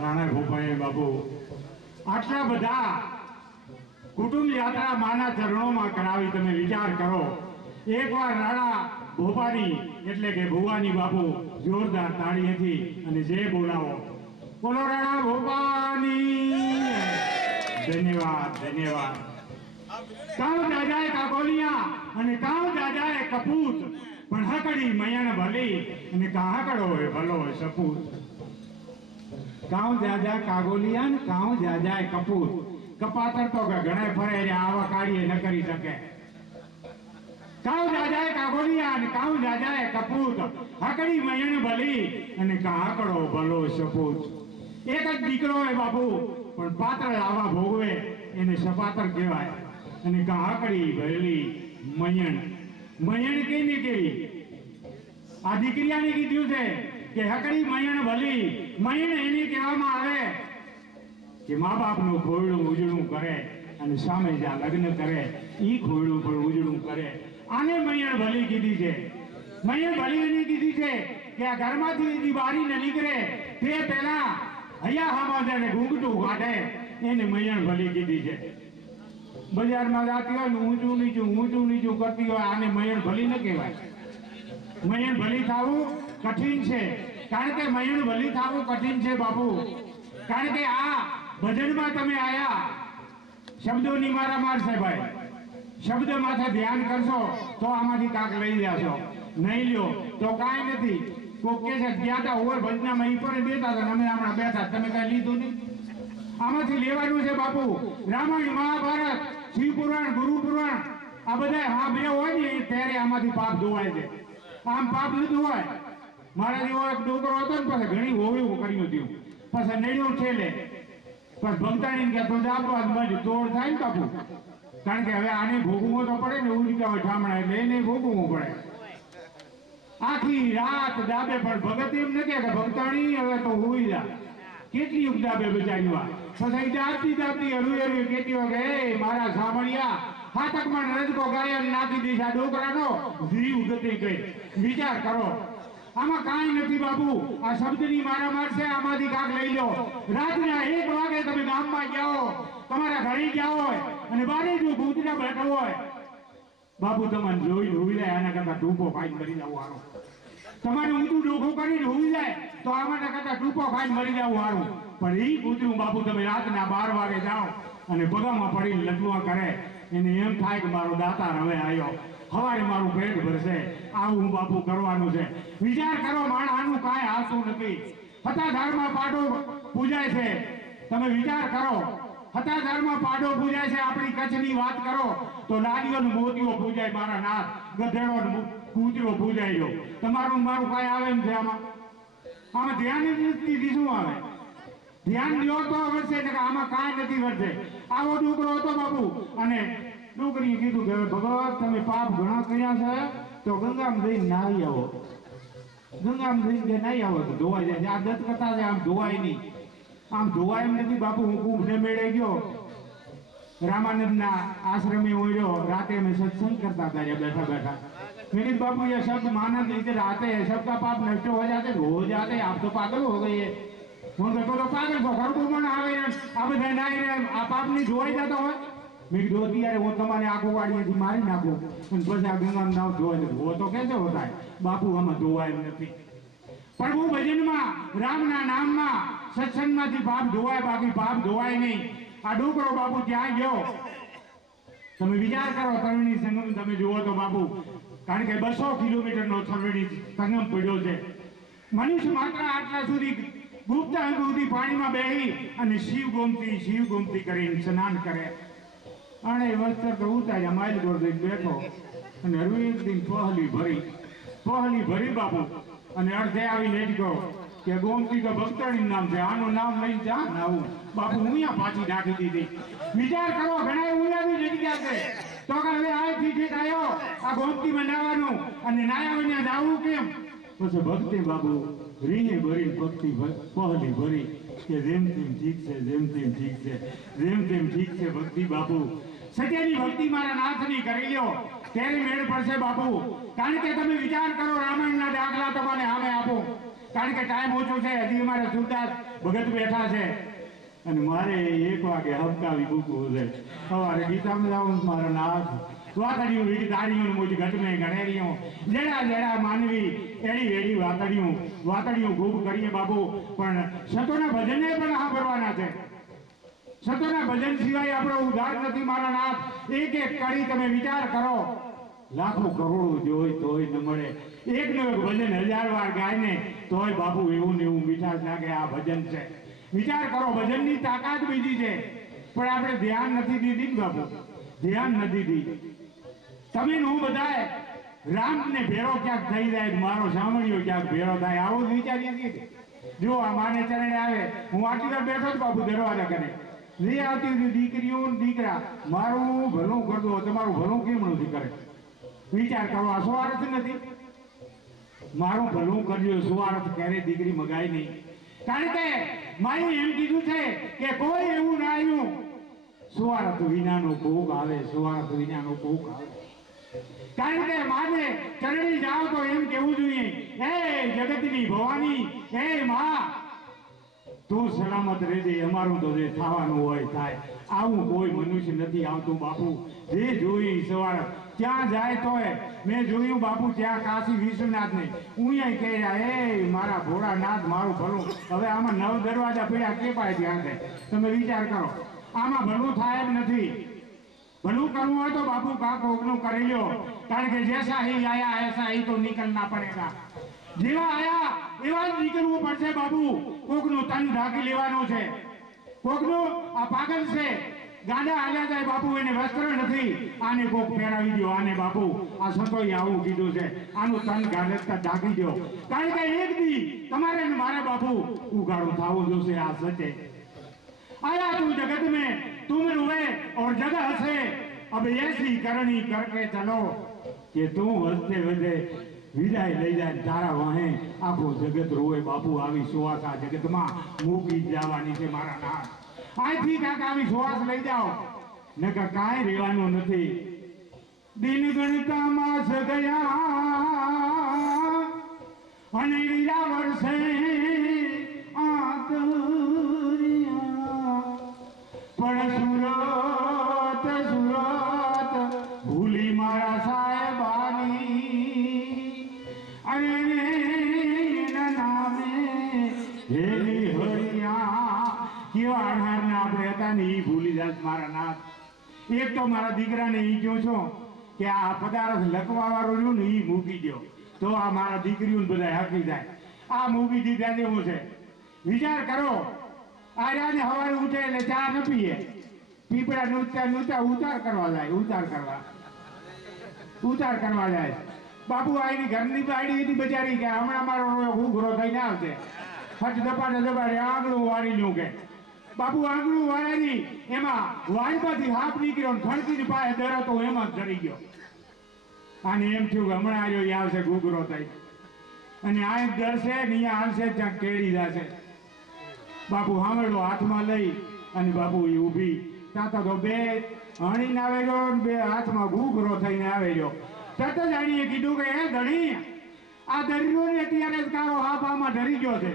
રાણા ભોપાએ બાપુ આટલા બધા કુટુંબ યાત્રા માના ચરણોમાં કરાવી. તમે વિચાર કરો, એકવાર રાણા ભોપાની એટલે કે ભુવાની બાપુ જોરદાર તાળીથી અને જે બોલાવો, બોલો રાણા ભોપાની. ધન્યવાદ ધન્યવાદ. કામ દાદાએ કાકોલિયા અને કામ દાદાએ કપૂત, પણ હકડી મયણ ભલી અને કાહકડો હોય ભલો હોય સપૂત. કામ દાદા કાગોલિયા ને કામ દાદાએ કપૂત. કપાતર તો ઘણા ફરે આવા કાઢીએ ન કરી શકે. કાવ દાદાએ કાગોલિયા અને કાવ દાદાએ કપૂત, હકડી મયણ ભલી અને કાહકડો ભલો સપૂત. એક જ દીકરો હોય બાપુ, પણ પાત્ર આવા ભોગવે એને સપાતર કહેવાય. અને કાહકડી ભલી મયણ. મયણ કેને કેવી? આ દીકરીયાને કીધું છે કે હકડી મયણ ભલી. મયણ એની કહેવામાં આવે કે મા બાપનું ખોયડું ઉજળું કરે અને સામે જ્યાં લગ્ન કરે ઈ ખોયડું પણ ઉજળું કરે. આને મયણ ભલી કીધી છે. મયણ ભલી એની કીધી છે કે આ ઘરમાંથી એની બારી ન નીકળે તે પહેલા હૈયા હામાં ઘૂંઘટું કાઢે, એને મયણ ભલી કીધી છે. બજારમાં જાતી હોય ને ઊંચું નીચું કરતી હોય, આને મયણ ભલી ન કહેવાય. મયણ ભલી થવું કઠિન છે, કારણ કે મયણ ભલી થવું કઠિન છે બાપુ. કારણ કે આ ભજનમાં તમે આયા, શબ્દોની મારામાર છે ભાઈ. શબ્દ માથે ધ્યાન કરશો તો આમાંથી કાક લઈ જાશો, નહીં લ્યો તો કાંઈ નથી. કોક કે છે ગયા હતા ઓવર ભજનામાં ઈ પર બેઠા હતા, અમે હમણાં બેઠા, તમે કાંઈ લીધું નહીં. આમાંથી લેવાનું છે બાપુ. રામાયણ, મહાભારત, શિવ પુરાણ, ગુરુ પુરાણ આ બધા હા બે હોય ને ત્યારે આમાંથી પાપ ધોવાય છે. આમ પાપ લીધું હોય. મારા જેવો એક ડોકરો હતો ને, પછી ઘણી હોવી કર્યું હતું, પછી નડ્યું છેલ્લે, પછી ભક્તાણી કે તો જાપવા તોડ થાય ને બાપુ. કારણ કે હવે આને ભોગવવું તો પડે ને, ઉડીકા ઠામણા એટલે એને ભોગવવું પડે. આખી રાત દાબે, પણ ભગત એમ ન કે ભક્તાણી હવે તો હોઈ જા. કેટલી ઉપદાબે બચાવ્યું. પછી દાબતી હરું કેટલી વખત એ મારા સાંભળ્યા હાથકમાં રજકો ગાયન નાખી દઈશ આ ડોકરાનો જીવ ગતિ ગઈ. વિચાર કરો, આમાં કાંઈ નથી બાપુ. આ શબ્દની મારામાર છે, આમાંથી કાક લઈ લો. રાતના 1 વાગે તમે ગામમાં જાઓ, તમારા ઘરે ગયા હોય અને બારે જો ભૂતના બેઠો હોય બાપુ, તમને જોઈ હોવી જાય આના કરતા ટૂંકો ખાઈને મરી જવું સારું. તમારે ઊંધું ડોખું કરીને હોવી જાય તો આમાં કરતા ટૂંકો ખાઈને મરી જવું સારું. પણ એ કૂતરું બાપુ તમે રાતના 12 વાગે જાઓ અને બગામાં પડીને લટવા કરે, એને એમ થાય કે મારો દાતાર હવે આવ્યો, સવારે મારું પેટ ભરશે. આવું બાપુ કરવાનું છે. વિચાર કરો, આનું કાંઈ આવતું નથી. હતાધારમાં પાડો પૂજાય છે, તમે વિચાર કરો. હતાધારમાં પાડો પૂજાય છે. આપણી કચ્છની વાત કરો તો લાડીઓનો મોતીઓ પૂજાય, મારા નાથ ગધેડો કૂતરો પૂજાય. તમારું મારું કાંઈ આવે એમ છે આમાં? આમાં ધ્યાન જ નથી. શું આવે? ધ્યાન લ્યો તો વર્શે, આમાં કાંઈ નથી વર્શે. આવો ડુકરો હતો બાપુ, અને ડુકરીએ કીધું કે ભગત તમે પાપ ઘણા કર્યા છે તો ગંગામાં જઈને નાહી આવો. ગંગામાં જઈને નાહી આવો તો ધોવાઈ જાય. આ દત્ત કથા છે, આમ ધોવાય નહીં. આમ ધોવાય એમ નથી બાપુ. હું કુંભને મેળે ગયો, રામાનંદના આશ્રમે ઓળ્યો, રાતે અમે સત્સંગ કરતા હતા બેઠા બેઠા. मैंने बाबू ये शब्द माना इधर आते हैं, सबका पाप नष्ट हो जाते हैं, आप तो पागल हो गए. હું તો પાગલ છો, ખરબું મને આવે આ બધા નાઈ આ પાપની ધોવાઈ જતો હોય. મેં કીધું અત્યારે હું તમારે આખું વાડીએથી મારી નાખું અને પછી આ ગંગાનું નામ ધોવાય નથી. હો તો કેસે હોતા બાપુ, આમાં ધોવાય નથી. પણ હું ભજનમાં રામના નામમાં સત્સંગમાંથી પાપ ધોવાય, બાકી પાપ ધોવાય નહીં. આ ડુકરો બાપુ ત્યાં ગયો. તમે વિચાર કરો, ત્રણની સંગમ તમે જુઓ તો બાપુ, કારણ કે 200 કિલોમીટરનો ત્રણની સંગમ પડ્યો છે. મનુષ્ય માત્ર આટલા સુધી ગુપ્ત અંગુથી પાણીમાં બેહી અને શિવ ગોમતી કરીને સ્નાન કરે. અને વસ્ત્ર તો ઉતાર્યા, માઇલ ગોળ બેઠો અને હરવી દિન પહલી ભરી બાપુ, અને અડધે આવીને જ કહો કે ગોમતી તો ભક્તોનું નામ છે, આનું નામ લઈને જા નાવું. બાપુ ઉયા પાછી નાખી દીધી. વિચાર કરો, ઘણા ઉયાની જગ્યા છે તો કે હવે આજથી ઠીક આવ્યો આ ગોમતીમાં નાવાનું, અને નાયા વિના જાવું કેમ? પછી ભક્તિ બાપુ રીહે ભરી ભક્તિ પહલી ભરી કે જેમ તેમ ઠીક છે, જેમ તેમ ઠીક છે, જેમ તેમ ઠીક છે. ભક્તિ બાપુ સત્યની ભક્તિ મારા નાથની કરી લ્યો ત્યારે મેળ પડશે બાપુ. કારણ કે તમે વિચાર કરો, રામાયણના દાખલા તમને સામે આપો. કારણ કે ટાઈમ ઓછો છે, હજી અમારે સુરદાસ ભગત બેઠા છે અને મારે 1 વાગે હબકાવી મૂકવું છે. સવારે ગીતામાં જાઉં મારા નાથ વાતડિયું વીડી દાડીયું મોજી ઘટમે ગણેરિયું જેડા જેડા માનવી એડી વેડી વાતડિયું ખૂબ કરીએ બાપુ. પણ સંતોના ભજનને પણ સાંભળવાના છે. સંતોના ભજન સિવાય આપણો ઉદ્ધાર નથી મારા નાથ. એક એક કડી તમે વિચાર કરો, લાખો કરોડો જોઈ તોય ન મળે. એકનું એક ભજન 1000 વાર ગાય ને તોય બાપુ એવું ને એવું મીઠાશ લાગે. આ ભજન છે. વિચાર કરો, ભજનની તાકાત બીજી છે, પણ આપણે ધ્યાન નથી દીધી બાપુ, ધ્યાન નથી દીધી. તમે હું બધાય રામને ભેરો ક્યાંક થઈ જાય, મારો સાંભળ્યો ક્યાંક ભેરો થાય, આવું જ વિચારીએ છીએ. જો આ માને ચરણે આવે, હું આટલી વાર બેઠો જ બાપુ દરવાજા કરે લઈ આવતી હતી દીકરીઓ દીકરા, મારું ભલું કરતો, તમારું ભલું કેમ નથી કરે? વિચાર કરો, આ સ્વાર્થ નથી? મારું ભલું કરજો, સ્વાર્થ ક્યારે દીકરી મગાય નહીં. કારણ કે માએ એમ કીધું છે કે કોઈ એવું ના આવ્યું સ્વાર્થ વિનાનો ભોગ આવે, સ્વાર્થ વિનાનો ભોગ આવે. કારણ કે માને ચરણી જાઓ તો એમ કેવું જોઈએ, હે જગતની ભવાની, હે માં તું સલામત રહેજે, અમારું તો જે થવાનું હોય થાય. આવું કોઈ મનુષ્ય નથી આવતું બાપુ. જે જોઈ સવાર ત્યાં જાય તોય મેં જોયું બાપુ, ત્યાં કાશી વિશ્વનાથ ને ઉયા કહ્યા, એ મારા ભોળાનાથ મારું ભલું. હવે આમાં 9 દરવાજા પીડા કેપાય ત્યાં છે. તમે વિચાર કરો, આમાં ભલું થાય જ નથી. ભલું કરવું હોય તો બાપુ કોકનું કરી લો. કારણ કે જૈસા હી આયા ऐसा ही तो निकलना पड़ेगा. જેવા આયા એવા જ નીકળવું પડશે બાપુ. કોકનું તન ઢાંકી લેવાનું છે. કોકનું આ પાગલ છે, ગાડા હાલ્યા જાય બાપુ, એને વસ્ત્ર નથી, આને કોક પહેરાવી દો, આને બાપુ આ સંતોએ આવું કીધું છે, આનું તન ગાડતા ઢાંકી દો. કારણ કે એક દી તમારે ને મારે બાપુ ઉગાડું થવું જોશે. આ સચે आया तू जगत में तुम रुए और जगह से अब ऐसी करनी करके चलो कि તું હસતે વધે વિદાય લઈ જાય તારા વાહે આખું જગત રોવે બાપુ. આવી સુવાસ આ જગતમાં મૂકી જવાની છે મારા નાથ. અહીંથી કાંક આવી સુવાસ લઈ જાઓ, નકર કાંઈ રહેવાનું નથી. દિન ગણતા માસ ગયા અને વીરા વર્ષે પણ સુરત સુરત ભૂલી મારા સાહેબાની અને એના નામે હેલી હરિયા કેવા અનારના આપણે હતા ને એ ભૂલી જાત મારા નાથ. એક તો મારા દીકરાને એ કહો છો કે આ પદાર્થ લખવા વાળો રહ્યું ને એ મૂકી દો તો આ મારા દીકરીઓને બધા હાકી જાય. આ મૂકી દીધા જેવું છે. વિચાર કરો, આર્યાને સવારે ઉઠે એટલે ચા ન પીએ, પીપળા નૂચતા ઉતાર કરવા જાય, ઉતાર કરવા જાય. બાપુ આની ઘરની બાયડી હતી બજારી કે હમણાં મારો ઘૂઘરો થઈને આવશે, ફટ દપાડે દબાડે આંગળું વાળી લ્યું કે બાપુ આંગળું વાળાની એમાં વાળમાંથી હાથ નીકળ્યો, ખડકીની પાસે દરતો એમાં જ ચડી ગયો. આને એમ થયું કે હમણાં આવ્યો એ આવશે ઘૂઘરો થઈ અને આ ડરશે ને અહીંયા હાલશે ત્યાં કેળી જશે. બાપુ હાંગળો હાથમાં લઈ અને બાપુ એ ઊભી તાતા તો બે હણીને આવેલો, બે હાથમાં ઘૂઘરો થઈને આવેલો. તરત જ હણીએ કીધું કે હે ધણી, આ દરિયો ને અત્યારે જ કારો હાફામાં ડરી ગયો છે.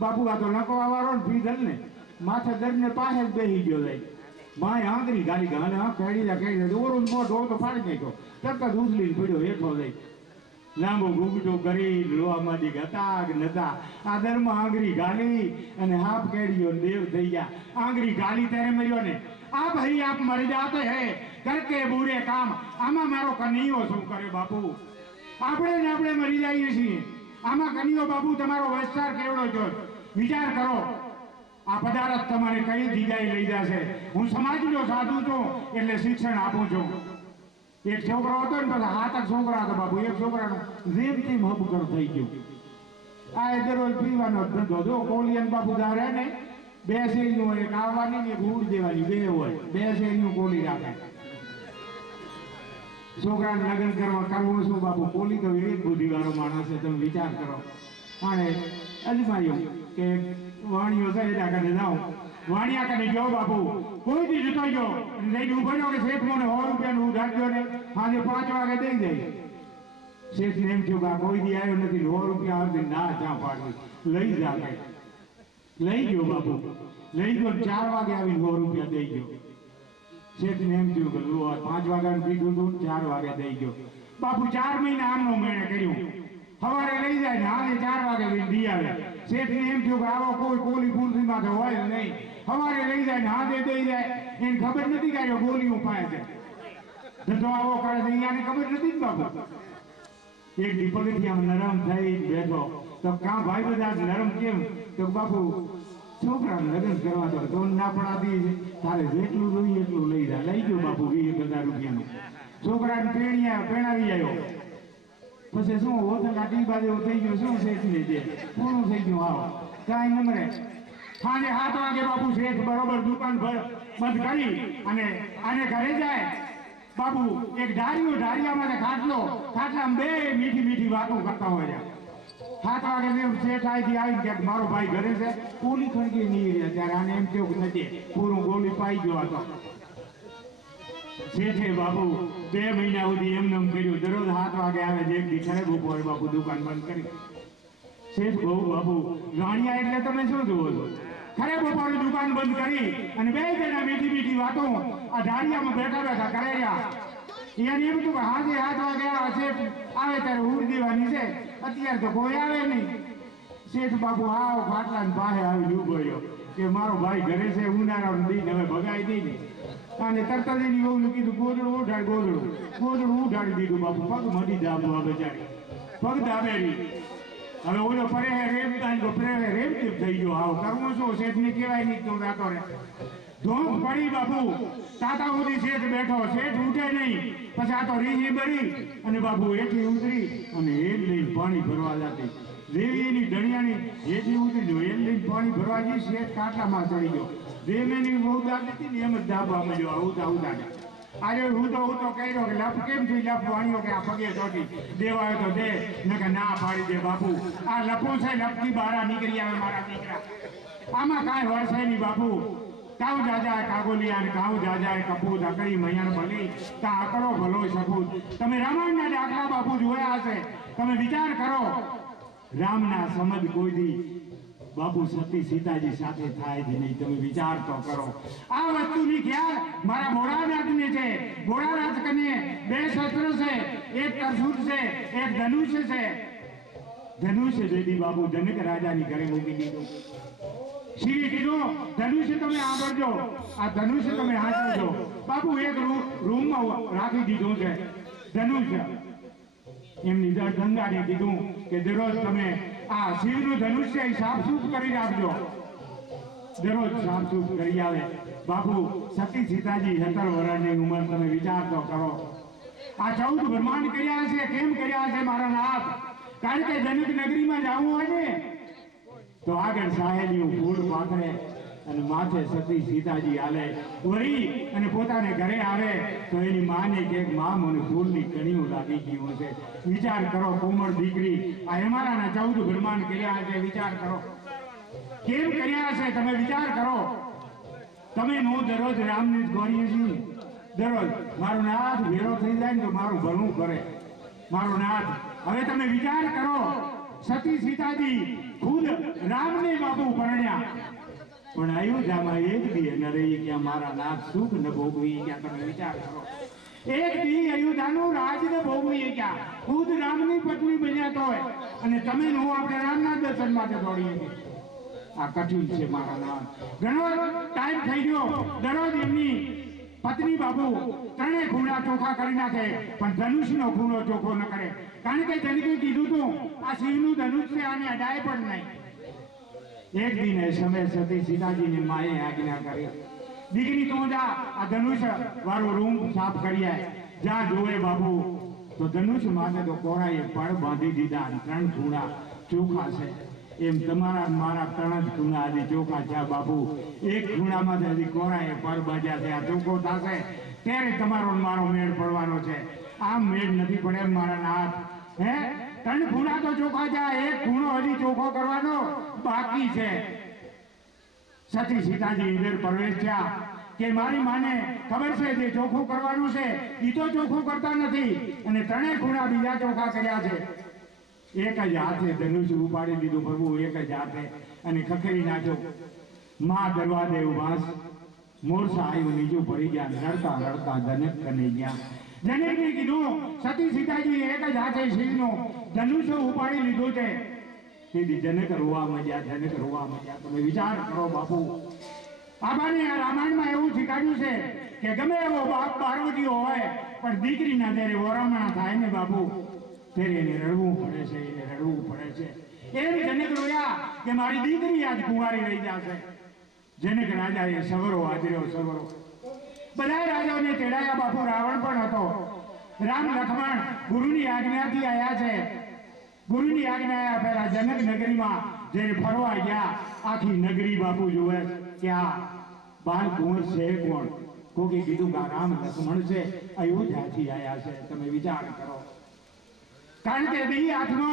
બાપુ આ તો નકવા વાળો ને પીધલ ને માથે દરને પાસે જ બેસી ગયો જાય. માય આંગળી ગાલી ગાલે હા કેડી ઓરું મોટો તો ફાડી નાખ્યો. તરત જ ઉછલીને પડ્યો હેઠો જઈ. લાંબો ઘૂંઘટો કરી લોહામાંથી હતા કે નતા આ દરમાં આંગળી ગાલી અને હાફ કેડીયો દેવ થઈ ગયા. આંગળી ગાલી ત્યારે મર્યો ને આ ભાઈ આપ મરી જાતે હે કરકે બુરે કામ. આમાં મારો કનૈયો શું કરે બાપુ? આપણે ને આપણે મરી જઈએ છીએ. આમાં કનૈયો બાપુ તમારો વિસ્તાર કેવડો જો વિચાર કરો. આ પદાર્થ તમારે કઈ જગ્યાએ લઈ જશે? હું સમાજનો સાધુ છું એટલે શિક્ષણ આપું છું. એક છોકરો હતો ને બધા 7 છોકરા હતા બાપુ. એક છોકરાનું જેમ તેમ હબકર થઈ ગયું. આ દરરોજ પીવાનો ધંધો જો કોલિયન બાપુ દારે ને 2 શેરીનું હોય, એક આવવાની ને એક ઉડ દેવાની, 2 હોય. 2 શેરીનું કોલી રાખે. છોકરાને લગ્ન કરવું શું બાપુ? કોલી તો વિવેક બુદ્ધિ વાળો માણસ છે. તમે વિચાર કરો. આને અજમાયું કે વાણીઓ છે એના કને જાઓ, વાણિયા કને ગયો બાપુ. કોઈ દી જતો ગયો લઈને ઉભો રહ્યો કે શેઠ મને 100 રૂપિયાનું ઉધારજો ને આજે 5 વાગે દઈ જાય. શેઠને એમ થયું કે આ કોઈ દી આવ્યો નથી, 100 રૂપિયા આવતી, ના ચા પાડવી, લઈ જા કે. લઈ ગયો બાપુ, લઈ ગયો. 4 વાગે આવીને 100 રૂપિયા દઈ ગયો. શેઠને એમ થયું કે 5 વાગ્યાનું કીધું હતું, 4 વાગે દઈ ગયો. બાપુ 4 મહિના આમનો મેળે કર્યું. સવારે લઈ જાય ને હાલે 4 વાગે દી આવે. શેઠને એમ થયું કે આવો કોઈ કોલી પૂર્તિમાં તો હોય નહીં. સવારે લઈ જાય ને હાથે દઈ જાય. એને ખબર નથી કે ગોલી ઉપાય છે, ધંધો આવો કરે છે, અહીંયાને ખબર નથી જ બાપુ. એક દી પગથિયામાં નરમ થઈ બેઠો તો કાં ભાઈ બધા નરમ કેમ? તો બાપુ છોકરાને લગ્ન કરવા તો ના પડાતી છે, તારે જેટલું જોઈએ એટલું લઈ જાય. લઈ ગયો બાપુ 20,000 રૂપિયાનું. છોકરાને પેણાવી આવ્યો. પછી શું ઓથલા ટીબા જેવું થઈ ગયું, શું શેઠને છે પૂરું થઈ ગયું. આવો કાંઈ નમરે. સાંજે 7 વાગે બાપુ શેઠ બરોબર દુકાન બંધ કરી અને આને ઘરે જાય. બાપુ એક ઢારિયામાં ખાટલામાં બે મીઠી મીઠી વાતો કરતા હોય. 7 વાગે શેઠ અહીંથી આવીને કે મારો ભાઈ ઘરે છે, ગોલી ખડકી નહીં રહ્યા. ત્યારે આને એમ કેવું નથી, પૂરું ગોલી પાઈ ગયો હતો. શેઠે બાપુ 2 મહિના સુધી એમને કર્યું. દરરોજ 7 વાગે આવે, એક દી ખરે બપોરે બાપુ દુકાન બંધ કરી. શેઠ બહુ બાપુ રાણિયા એટલે તમે શું જુઓ છો? ખરે બપોરે દુકાન બંધ કરી અને 2 જણા મીઠી મીઠી વાતો આ ઢાળિયામાં બેઠા કરે રહ્યા. એને એમ હતું કે હાજે 7 વાગે શેઠ આવે ત્યારે ઉડ દેવાની છે, અત્યારે તો કોઈ આવે નહીં. શેઠ બાપુ આવ ખાટલા ને પાસે આવી ઉભો રહ્યો કે મારો ભાઈ ઘરે છે, ઉનાળાનું દીન હવે ભગાઈ દઈ ને. અને તરત જ એની વહુને કીધું ગોદડું ઉઠાડી દીધું. બાપુ પગ મળી દાબો આ બેચારી, પગ દાબેરી. હવે ઓલો પરે રેમ થઈ ગયો. આવો કરવું શું? શેઠને કહેવાય નહીં તો રાતો રે ધોંક પડી બાપુ. તાતા સુધી શેઠ બેઠો, શેઠ ઉઠે નહીં. પછી આ તો રીહી બળી અને બાપુ હેઠી ઉતરી અને એમ લઈને પાણી ભરવા જતી. દેવી એની ધણિયાની હેઠી ઉતરી ગયો, એમ લઈને પાણી ભરવા જઈ. શેઠ કાટલામાં ચડી ગયો. દેવ એની બહુ દાબી હતી ને એમ જ દાબવા મળ્યો. ઉતા આજે હું તો કર્યો કે લપ કેમ થઈ? લપ વાણ્યો કે આ પગે ચોટી દેવાયો તો દે, નકે ના પાડી દે. બાપુ આ લપો છે, લપથી બહાર નીકળી આવે મારા દીકરા. આમાં કાંઈ વળશે નહીં બાપુ. કાઉ જાજા કાગોલિયા ને કાઉ જાજા કપૂત અકડી મૈયાણ ભલી તા અકડો ભલો સપૂત. તમે રામાયણના દાખલા બાપુ જોયા હશે. તમે વિચાર કરો, રામના સમજ કોઈ દી બાપુ સતી સીતાજી સાથે થાય જ નહીં. તમે વિચાર તો કરો. આ વસ્તુની ખ્યાલ મારા ભોળાનાથને છે. ભોળાનાથ કને 2 શસ્ત્ર છે, એક ત્રિશૂળ છે, એક ધનુષ્ય છે. ધનુષ્ય જેથી બાપુ જનક રાજાની ઘરે મૂકી દીધું. શ્રી કીધું ધનુષ્ય તમે આંબળજો, આ ધનુષ્ય તમે હાંચવજો. બાપુ એક રૂમમાં રાખી દીધું છે ધનુષ્ય. એમની ગંગાને કીધું કે દરરોજ તમે આ શિવનું ધનુષ્ય સાફસૂફ કરી રાખજો. દરરોજ સાફસૂફ કરી આવે. બાપુ સતી સીતાજી 17 વર્ષની ઉંમર. તમે વિચાર તો કરો. આ 14 બ્રહ્માંડ કર્યા છે. કેમ કર્યા છે મારા નાથ? કારણ કે જનક નગરીમાં જવું હોય ને તો આગળ સાહેલિયું ફૂલ પાથરે અને માથે સતી સીતાજી હાલે વળી અને પોતાને ઘરે આવે તો એની માને કે મા મને ફૂલની કણીઓ લાગી ગયું છે. વિચાર કરો, કોમળ દીકરી આ અમારાના 14 બ્રહ્માંડ કર્યા છે. વિચાર કરો કેમ કર્યા છે. તમે વિચાર કરો. તમે નો દરરોજ રામની જ ગોળીએ છીએ. દરરોજ મારો નાથ ભેરો થઈ જાય ને તો મારું ભલું કરે મારો નાથ. હવે તમે વિચાર કરો, સતી સીતાજી ખુદ રામને બાપુ પરણ્યા પણ અયોધ્યામાં એક દી ન રહી ક્યાં મારા નાથ સુખ ન ભોગવી ક્યાં. તમે વિચાર કરો, એક દી અયોધ્યાનું રાજ ન ભોગવી ક્યાં. ખુદ રામની પત્ની બન્યા તો અને તમે હું આપણે રામના દર્શન માટે દોડીએ છીએ. આ કઠિન છે મારા નાથ. ઘણો ટાઈમ થઈ ગયો. દરરોજ એમની પત્ની બાપુ 3 ખૂણા ચોખા કરી નાખે પણ ધનુષનો ખૂણો ચોખ્ખો ન કરે. કારણ કે જનકે કીધું તું આ શિવનું ધનુષ છે, આને અડાય પણ નહીં. એક દિને સમય સતી સીતાજીની માએ આજ્ઞા કરી, દીકરી તો જા આ ધનુષ વાળું રૂમ સાફ કરી આય. જ્યાં જોવે બાપુ તો ધનુષ માથે તો કોરાએ પડ બાંધી દીધા. 3 ખૂણા ચોખા છે. એમ તમારા મારા 3 જ ખૂણા હજી ચોખા છે બાપુ. એક ખૂણામાં હજી કોરાએ પડ બાંધ્યા છે. આ ચોખ્ખો થશે ત્યારે તમારો મારો મેળ પડવાનો છે. આમ મેળ નથી પડે મારા નાથ. હે 3 ખૂણા તો ચોખા છે, એક ખૂણો હજી ચોખ્ખો કરવાનો બાકી છે. સતી સીતાજી ઇધર પ્રવેશ્યા કે મારી માને ખબર છે જે ચોખ્ખું કરવાનું છે એ તો ચોખ્ખું કરતા નથી અને ત્રણેય ખૂણા બીજા ચોખ્ખા કર્યા છે. એક જ હાથે ધનુષ ઉપાડી લીધું પ્રભુ, એક જ હાથે, અને ખખેરી નાખ્યો. માં દરવાજે ઉભાસ મોરસા આવ્યું, નીચું પડી ગયા, રડતા રડતા જનક કને ગયા. જનકને કીધું સતી સીતાજી એક જ હાથે શિવનો ધનુષ ઉપાડી લીધું છે. તેથી જનક રોવા માંડ્યા, જનક રોવા માંડ્યા. તમે વિચાર કરો બાપુ, આબાને આ રામાયણમાં એવું શીખવાડ્યું છે કે ગમે એવો બાપ પાર્વતીઓ હોય પણ દીકરીના જ્યારે ઓરામણા થાય ને બાપુ, ત્યારે એને રડવું પડે છે, એને રડવું પડે છે. એમ જનક રોયા કે મારી દીકરી આજ કુંવારી રહી જશે. જનક રાજાએ સવરો આદર્યો, સવરો. બધા રાજાઓને તેડાયા બાપુ. રાવણ પણ હતો. રામ લક્ષ્મણ ગુરુની આજ્ઞાથી આવ્યા છે. ગુરુની આજ્ઞા આવ્યા પહેલા જનક નગરીમાં જ્યારે ફરવા ગયા, આખી નગરી બાપુ જોવે ક્યાં બાલ કુંવર છે કોણ. કોકે કીધું કે રામ લક્ષ્મણ છે, અયોધ્યાથી આવ્યા છે. તમે વિચાર કરો, કારણ કે બી હાથનો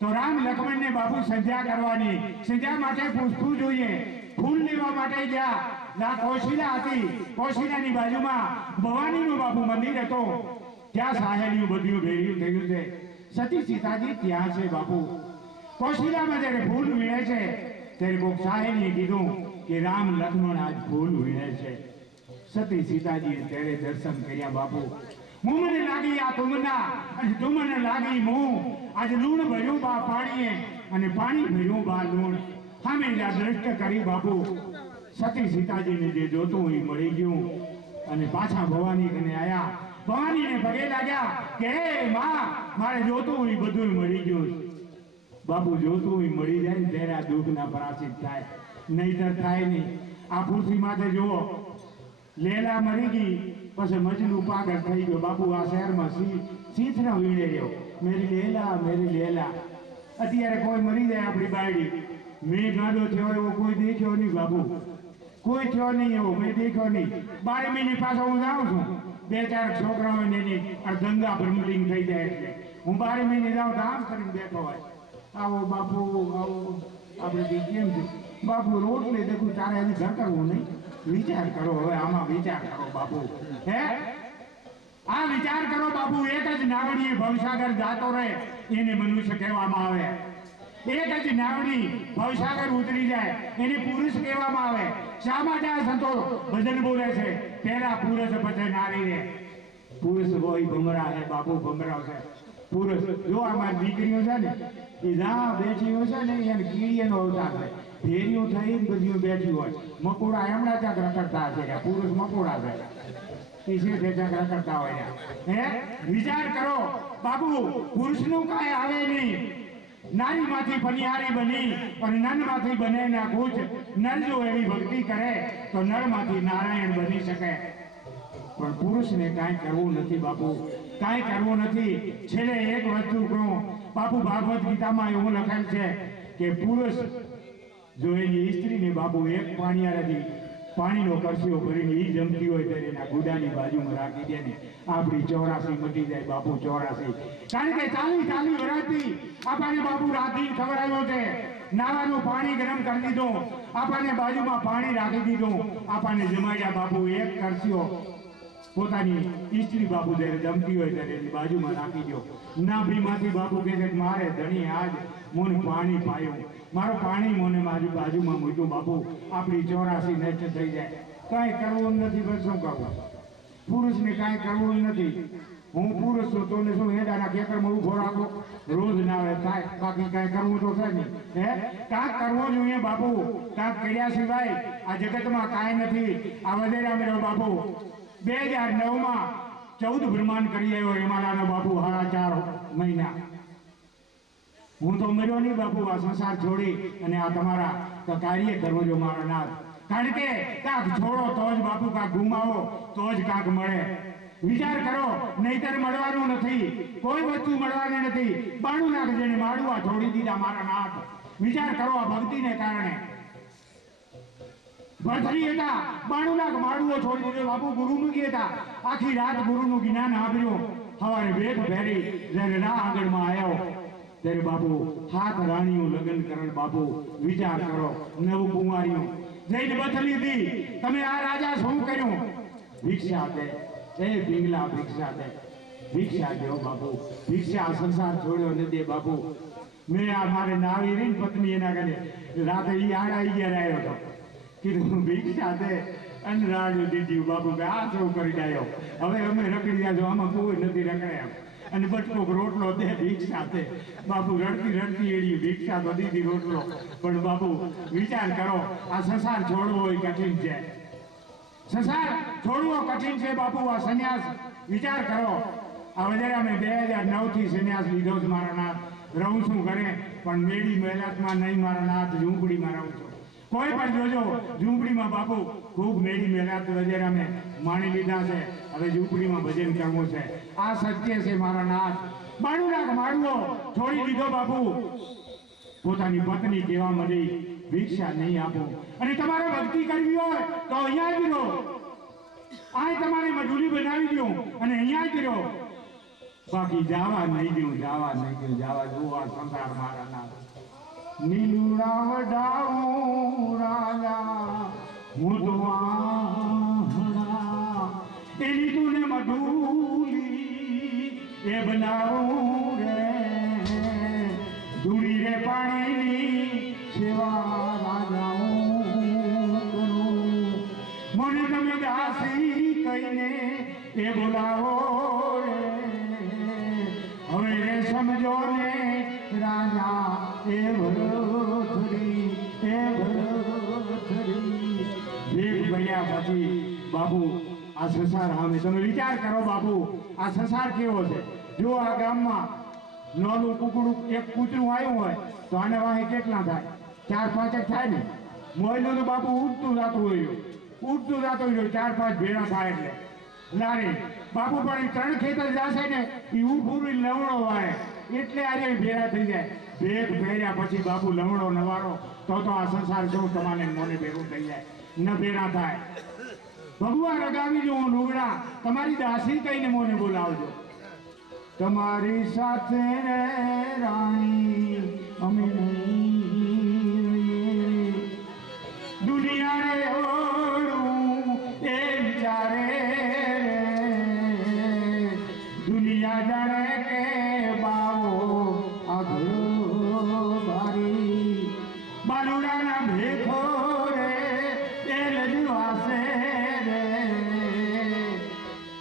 તો રામ લક્ષ્મણને બાપુ સંધ્યા કરવાની, સંધ્યા માટે પૂછવું જોઈએ. ફૂલ લેવા માટે ગયા. કૌશિલા હતી, કૌશિલાની બાજુમાં ભવાનીનું બાપુ મંદિર હતો. ત્યાં સાહેલિયું બધું ભેળ્યું થયું છે. સતી સીતાજી ત્યાં છે બાપુ. કૌશિલામાં જ્યારે ફૂલ વીણે છે ત્યારે કોઈક સાહેલીએ કીધું કે રામ લક્ષ્મણ આજ ફૂલ વીણે છે. સતી સીતાજીએ ત્યારે દર્શન કર્યા બાપુ. મું મને લાગી આ તુમના અને તુમને લાગી મું. આજ લૂણ ભર્યું બા પાણીએ અને પાણી ભર્યું બા લૂણ. સામે દ્રષ્ટ કરી બાપુ. સતી સીતાજીને જે જોતું એ મળી ગયું અને પાછા ભવાની કને આયા. ભવાનીને પગે લાગ્યા કે હે માં, મારે જોતું એ બધું મળી ગયું. બાપુ જોતું એ મળી જાય ને ત્યારે આ દુઃખના પ્રાચિત થાય, નહીતર થાય નહીં. આ પૃથ્વી માથે જુઓ, લેલા મરી ગઈ પછી મજનુ પાગલ થઈ ગયો બાપુ. આ શહેરમાં સિંહના વીણે રહ્યો, મેરી લેલા, મેરી લેલા. અત્યારે કોઈ મરી જાય આપણી બાયડી, મેં ગાડો થયો એવો કોઈ દેખ્યો નહીં બાપુ. કોઈ થયો નહીં એવો મેં દેખ્યો નહીં. 12 મહિને પાછો હું જાઉં છું, 2-4 છોકરાઓ એની દંગા ભ્રમલિંગ થઈ જાય એટલે હું 12 મહિને જાઉં તો આમ કરીને બેઠો હોય, આવો બાપુ આવો. આપણે કેમ છે બાપુ, રોટલી દેખું તારે હજી ઘર કરવું નહીં. વિચાર કરો હવે, આમાં વિચાર કરો બાપુ. હે આ વિચાર કરો બાપુ. એક જ નાવડીએ ભવસાગર જાતો રહે એને મનુષ્ય કહેવામાં આવે. એક જ નાવડી ભવસાગર ઉતરી જાય એને પુરુષ કહેવામાં આવે. શા માટે આ સંતો ભજન બોલે છે? પહેલા પુરુષ પછી નારી રે. પુરુષ હોય ભમરા હે બાપુ, ભમરા છે પુરુષ. જો આમાં દીકરીઓ છે ને એ જ્યાં બેઠી છે ને એને કીડીનો અવતાર છે. ભેરીઓ થઈ બધી બેઠી હોય. મકોડા એમના ત્યાં રખડતા છે, પુરુષ મકોડા છે કરતા હોય. હે વિચાર કરો બાપુ, પુરુષનું કાંઈ આવે નહીં. નારીમાંથી પનિહારી બની અને નરમાંથી બને ના કુછ. નર જો એવી ભક્તિ કરે તો નરમાંથી નારાયણ બની શકે. પણ પુરુષને કાંઈ કરવું નથી બાપુ, કાંઈ કરવું નથી. છેલ્લે એક વસ્તુ કહું બાપુ, ભાગવત ગીતામાં એવું લખેલ છે કે પુરુષ જો એની સ્ત્રીને બાપુ એક પાણીયારાથી પાણીનો કરશીઓ ભરીને એ જમતી હોય ત્યારે એના ગુડાની બાજુમાં રાખી દે ને આપણી 84 મટી જાય બાપુ. 84 કારણ કે 40 વર્ષથી આપણને બાપુ રાતી ખવડાવ્યો છે. નાવાનું પાણી ગરમ કરી દીધું, આપણને બાજુમાં પાણી રાખી દીધું, આપણને જમાડ્યા બાપુ. એક કરશીઓ પોતાની સ્ત્રી બાપુ જ્યારે જમતી હોય ત્યારે એની બાજુમાં રાખી દો. નાભીમાંથી બાપુ કહે છે મારે ધણી આજ મોને પાણી પાયું, મારું પાણી મોને મારી બાજુમાં મૂક્યું બાપુ. આપણી 84 નષ્ટ થઈ જાય. કાંઈ કરવું નથી, બસ શું કરવું? પુરુષને કાંઈ કરવું નથી. હું પુરુષ છું તો ને શું હેડાના ખેતરમાં ઉભો રાખો, રોજ ના આવે થાય, બાકી કાંઈ કરવું તો છે નહીં. હે કાંઈક કરવો જોઈએ બાપુ. કાંઈક કર્યા સિવાય આ જગતમાં કાંઈ નથી. આ વધેરા મેળો બાપુ 2009માં 14 બ્રહ્માંડ કરી આવ્યો હિમાલયનો બાપુ. 4.5 મહિના હું તો મર્યો નહીં બાપુ. આ સંસાર છોડી અને આ તમારા તો કાર્ય કરવો જો મારો નાથ. કારણ કે કાંક છોડો તો જ બાપુ, કાંક ગુમાવો તો જ કાંક મળે. વિચાર કરો, નહીતર મળવાનું નથી. કોઈ વસ્તુ મળવાની નથી. 92 લાખ જેને માડવા છોડી દીધા મારા નાથ. વિચાર કરો, આ ભક્તિને કારણે ભરતરી હતા, 92 લાખ માડવો છોડી દીધો બાપુ. ગુરુમુખી હતા, આખી રાત ગુરુનું જ્ઞાન સાંભળ્યું. સવારે ભેટ ફેરી જ્યારે રા આગળમાં આવ્યો ત્યારે બાપુ 7 રાણીઓ લગ્ન કરેલ બાપુ. વિચાર કરો, 9 કુંવારીઓ જઈને બથ લીધી. તમે આ રાજા શું કર્યું? ભિક્ષા દે, એ પિંગલા ભિક્ષા દે, ભિક્ષા દો બાપુ, ભિક્ષા સંસાર છોડ્યો નથી બાપુ. મેં આ મારે નાવી રહી પત્ની એના ઘરે રાતે ઈ 8:11 આવ્યો હતો. કીધું ભિક્ષા દે અને રાડ્યું દીધું બાપુ કે આ શું કરી આવ્યો? હવે અમે રખડી જાજો, આમાં કોઈ નથી રખડ્યા. અને બટકો રોટલો દે, ભિક્ષા દે. બાપુ રડતી રડતી એડી ભિક્ષા તો દીધી, રોટલો. પણ બાપુ વિચાર કરો, આ સંસાર છોડવો એ કઠિન છે. સંસાર છોડવો કઠિન છે બાપુ. આ સંન્યાસ વિચાર કરો. આ વધારે અમે 2009 થી સંન્યાસ લીધો છે મારા નાથ. રહું છું ઘરે પણ મેળી મહેલાતમાં નહીં મારા નાથ, ઝૂંપડીમાં રહું છું. કોઈ પણ જોજો ઝૂંપડીમાં બાપુ ખૂબ મેળી મહેલાત વગેરે અમે માણી લીધા છે. હવે ઝૂંપડીમાં ભજન કરવું છે. આ સત્ય છે મારા નાથ. બાળુનાથ માળવો છોડી દીધો બાપુ. પોતાની પત્ની કહેવા માંડી ભિક્ષા નહીં આપો, અને તમારે ભક્તિ કરવી હોય તો અહીંયા જ રહો. આ તમારે મજૂરી બનાવી દો અને અહીંયા જ રહો. બાકી જાવા નહીં દઉં, જાવા નહીં દઉં, જાવા જોવા સંસાર મારા નાથ. નીલુડા વડાવું રાજા હું તો વાહણા, એની તુને મધુલી એ બનાવું રે. ધૂળી રે પાણીની સેવા રાજાઓ કરું. મને તમે દાસી કહીને એ બોલાવો રે. હવે રે સમજો ને રાજા એ ભરથરી, એ ભરથરી. ભેગ ભર્યા પછી બાપુ આ સંસાર સામે તમે વિચાર કરો બાપુ, આ સંસાર કેવો છે. જો આ ગામમાં નાનું કુકડું એક કૂતરું આવ્યું હોય તો આને વાહે કેટલા થાય? 4-5 જ થાય ને. મોયલું તો બાપુ ઉડતું જતું હોય, ઉડતું જતું હોય, 4-5 ભેળા થાય એટલે લારે બાપુ. પણ એ 3 ખેતર જશે ને એ ઉભું લવણો વાળે એટલે આજે ભેળા થઈ જાય. ભેગ ભેર્યા પછી બાપુ લવણો નવારો તો આ સંસાર જો તમારે મોને ભેગું થઈ જાય, ન ભેળા થાય. ભગવાન રગાવી જો હું લુગડા તમારી દાસી કહીને મોને બોલાવજો. તમારી સાથે રાણી અમે નહીં, દુનિયાને ઓળું એ વિચારે. દુનિયા જાણે કે બાવો આ ઘરો બારી, બાલુડાના ભેખો રે એ લજવાસે રે.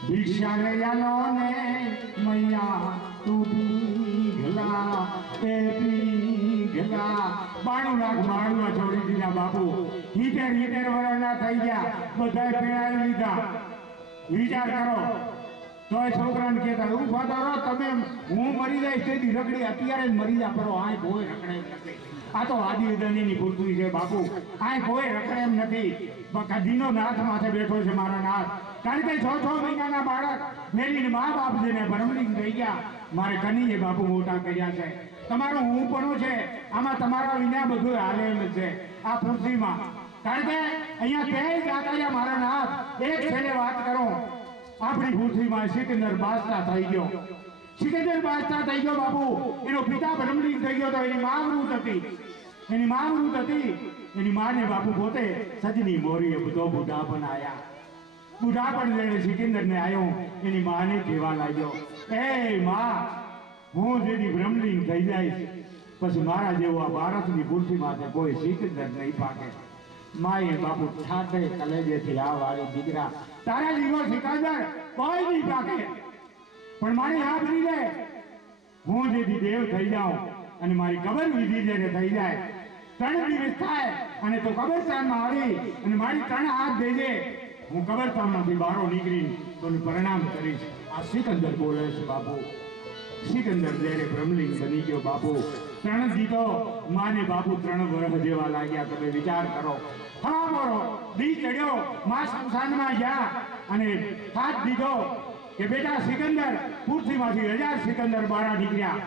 ભિક્ષા લયાનો ને મૈયા તું પીઘલા એ પીઘલા. 92 લાખ માળવા છોડી દીધા બાપુ. 70 વર્ષના થઈ ગયા, બધાય પેણાવી લીધા. વિચાર કરો. તોય છોકરાને કહેતા ઉભા તો રહો તમે, હું મરી જાય તેથી રખડી અત્યારે જ મરી જા કરો. આ કોઈ રખડે એમ નથી. આ તો આદિ ઉદયની પૃથ્વી છે બાપુ. આ કોઈ રખડે એમ નથી. કદીનો નાથ માથે બેઠો છે મારા નાથ. કારણ કે 6 મહિનાના બાળક મેરીને મા બાપ જેને ભરમલીન થઈ ગયા, મારે કનીએ બાપુ મોટા કર્યા છે. તમારું હું પણ છે આમાં, તમારા વિના બધું હાલે એમ છે આ પૃથ્વીમાં. કારણ કે અહીંયા ક્યાંય જાતા મારા નાથ. એક છેલ્લે વાત કરો. આપણી પૃથ્વીમાં સિકંદર બાદશાહ થઈ ગયો. સિકંદર બાદશાહ થઈ ગયો બાપુ. એનો પિતા ભરમલીન થઈ ગયો તો એની મા મૃત હતી. એની મા મૃત હતી. એની માને બાપુ પોતે સજની મોરીએ બધો બુઢા પણ આયા. બુઢા પણ લઈને સિકંદરને આવ્યો. એની માને કહેવા લાગ્યો, એ મા, હું જેની ભ્રમલીન થઈ જઈશ પછી મારા જેવો આ ભારતની પૃથ્વીમાં કોઈ સિકંદર નહીં પાકે. માએ બાપુ ઠાઠે કલેજેથી આ વાળી દીકરા, તારા જેવો સિકંદર કોઈ નહીં પાકે. પણ મારી આ બની જાય, હું જેથી દેવ થઈ જાઉં અને મારી કબર વિધિ જ્યારે થઈ જાય, 3 દિવસ થાય અને તો કબરસ્તાનમાં આવી અને મારી 3 હાથ દેજે, હું કબરસ્તાનમાંથી બહાર નીકળી તને પ્રણામ કરીશ. આ સિકંદર બોલે છે બાપુ. સિકંદર જ્યારે ભ્રમલિંગ બની ગયો બાપુ, 3 દીધો માને બાપુ 3 વર્ષ જેવા લાગ્યા. તમે વિચાર કરો. હા બોલો દી ચડ્યો, મા શમશાનમાં ગયા અને હાથ દીધો કે બેટા સિકંદર, પૃથ્વીમાંથી 1000 સિકંદર બહાર નીકળ્યા.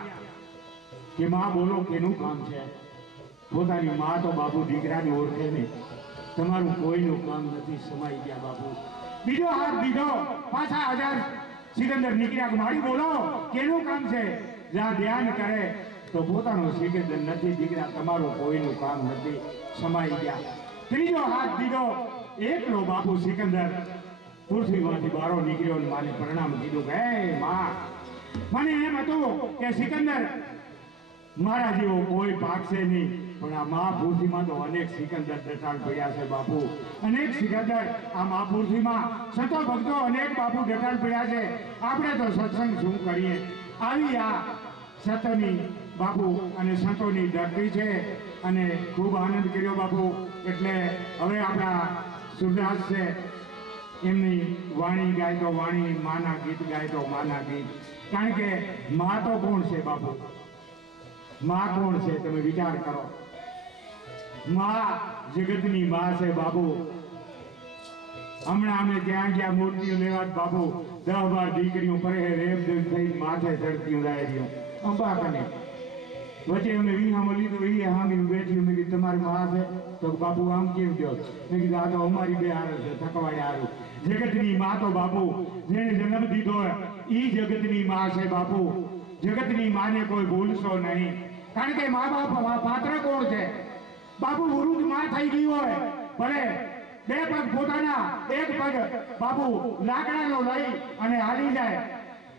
કે માં બોલો કેનું કામ છે? પોતાની માં તો બાપુ દીકરાને ઓળખે નહીં. તમારું કોઈનું કામ નથી. સમાઈ ગયા બાપુ. બીજો હાથ દીધો, પાછા 1000 સિકંદર નીકળ્યા. મારી બોલો કેનું કામ છે? જ્યાં ધ્યાન કરે તો પોતાનો સિકંદર નથી. દીકરા તમારું કોઈનું કામ નથી. સમાઈ ગયા. ત્રીજો હાથ દીધો એકલો બાપુ સિકંદર પૃથ્વીમાંથી બારો નીકળ્યો અને માને પ્રણામ કીધું કે હે માં, મને એમ હતું કે સિકંદર મારા જેવો કોઈ ભાગશે નહીં, પણ આ મહાપુરુષીમાં તો અનેક સિકંદર ડટાળ પડ્યા છે બાપુ, અનેક સિકંદર આ મહાપુરુષીમાં સંતો ભક્તો અનેક બાપુ ડટાળ પડ્યા છે. આપણે તો સત્સંગ શું કરીએ? આવી આ સતની બાપુ અને સંતોની ધરતી છે અને ખૂબ આનંદ કર્યો બાપુ. એટલે હવે આપણા સુરદાસ છે, એમની વાણી ગાય તો વાણી, માના ગીત ગાય તો માના ગીત. કારણ કે મા તો કોણ છે બાપુ? મા કોણ છે? તમે વિચાર કરો. મા જગતની મા છે બાપુ. હમણાં અમે ત્યાં ગયા મૂર્તિઓ લેવા બાપુ, 10-12 દીકરીઓ પરે રેપ થઈ માથે ચડતી રહ્યો અંબા કને. વચ્ચે અમે વિહામાં લીધું, એ હામી બેઠી. મેં કીધું તમારી મા છે? તો બાપુ આમ કેમ કહો? મેં કીધું આ તો અમારી બે હારે છે, થકવાડે હારું. જગતની મા તો બાપુ જેને જન્મ દીધો એ જગતની મા છે બાપુ. જગતની માને કોઈ ભૂલશો નહીં. કારણ કે મા બાપ પાત્ર કોણ છે બાપુ? વૃદ્ધ માં થઈ ગઈ હોય, ભલે બે પગ પોતાના, એક પગ બાપુ લાકડાનો લઈ અને હાલી જાય,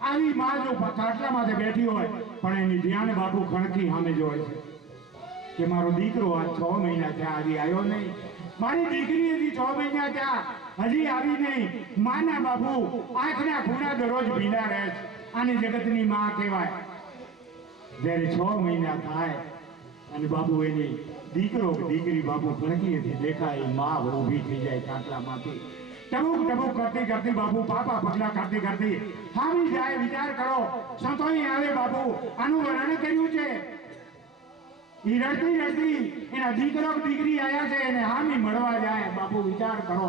આવી માં જો ખાટલામાંથી બેઠી હોય, પણ એની ધ્યાન બાપુ ખણકી સામે જ હોય છે કે મારો દીકરો આ 6 મહિના ત્યાં હજી આવ્યો નહીં, મારી દીકરી હજી 6 મહિના ત્યાં હજી આવી નહીં. માના બાપુ આંખના ખૂણા દરરોજ ભીના રહે છે. આને જગતની માં કહેવાય. જ્યારે 6 મહિના થાય અને બાપુ એની દીકરો કે દીકરી બાપુ ખણકીએથી દેખાય, માં ઊભી થઈ જાય ખાટલામાંથી, ટબુક ટબુક કરતી કરતી બાપુ પાપા પગલા કરતી કરતી હામી જાય. વિચાર કરો, સંતોએ આવે બાપુ આનું વર્ણન કર્યું છે. એ રડતી રડતી એના દીકરો દીકરી આવ્યા છે એને હામી મળવા જાય બાપુ. વિચાર કરો.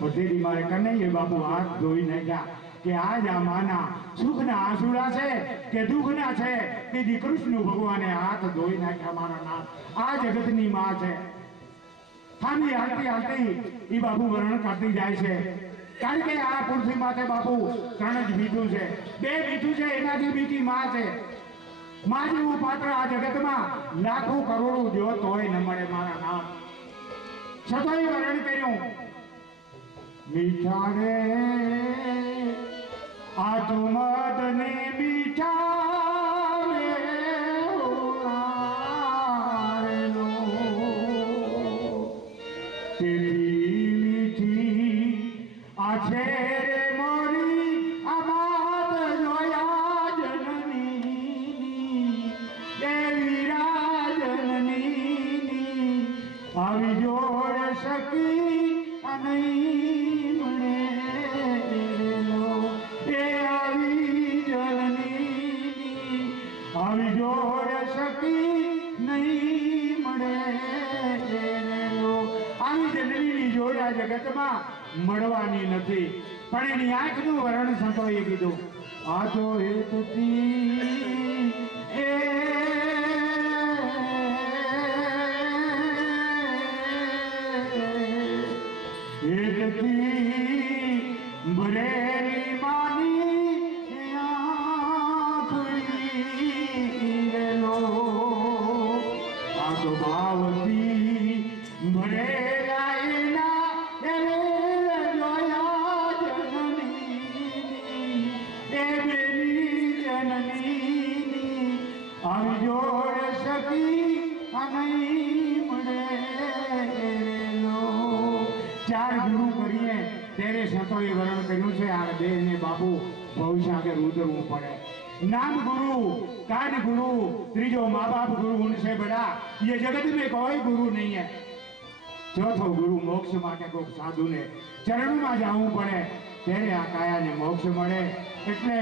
બધી મારે કનૈયે બાપુ હાથ ધોઈ નાખ્યા કે આજ આ માના સુખના આંસુડા છે કે દુઃખના છે. તેથી કૃષ્ણ ભગવાને હાથ ધોઈ નાખ્યા મારા નાથ. આ જગતની માં છે. હામી હાલતી હાલતી એ બાપુ વર્ણન કરતી જાય છે. કારણ કે આ પૃથ્વી માથે બાપુ 3 જ બીજું છે, 2 બીજું છે, એનાથી બીજી માં છે. માં જેવું પાત્ર આ જગતમાં લાખો કરોડો જો તોય ન મળે મારા નાથ. છતાંય વર્ણન કર્યું, મીઠા રે આ તો મદને મીઠા રે ઉડારેલો, તેરી મીઠી આ છે રે મોરી આ બાત જોયા જનની, દેવી રાજનની આવી જોડ શકી આ નહીં મળે. આવી જોડ શકી નહીં મળે. આવી જનનીની જોડ આ જગતમાં મળવાની નથી. પણ એની આંખનું વર્ણન સંતોએ કીધું, આ તો હેતુથી હેતથી ભરેલી માની આંખડીનો, આ તો ભાવથી ભરેલા એના જોયા જનની, એ બેની જનની આવી જોડ શકી આ નહીં મળે. 4 ગુરુ કરીએ ત્યારે સંતોએ વર્ણન કર્યું છે આ દેહને બાપુ ભવિષ્ય આગળ ઉતરવું પડે. नाम गुरु, कान गुरु, त्रीजो माँ बाप गुरु उनसे बड़ा ये जगत में कोई गुरु नहीं है. चौथो गुरु मोक्ष माटे कोई साधु ने चरण में जावू पड़े तेरे आ काया ने मोक्ष मळे. એટલે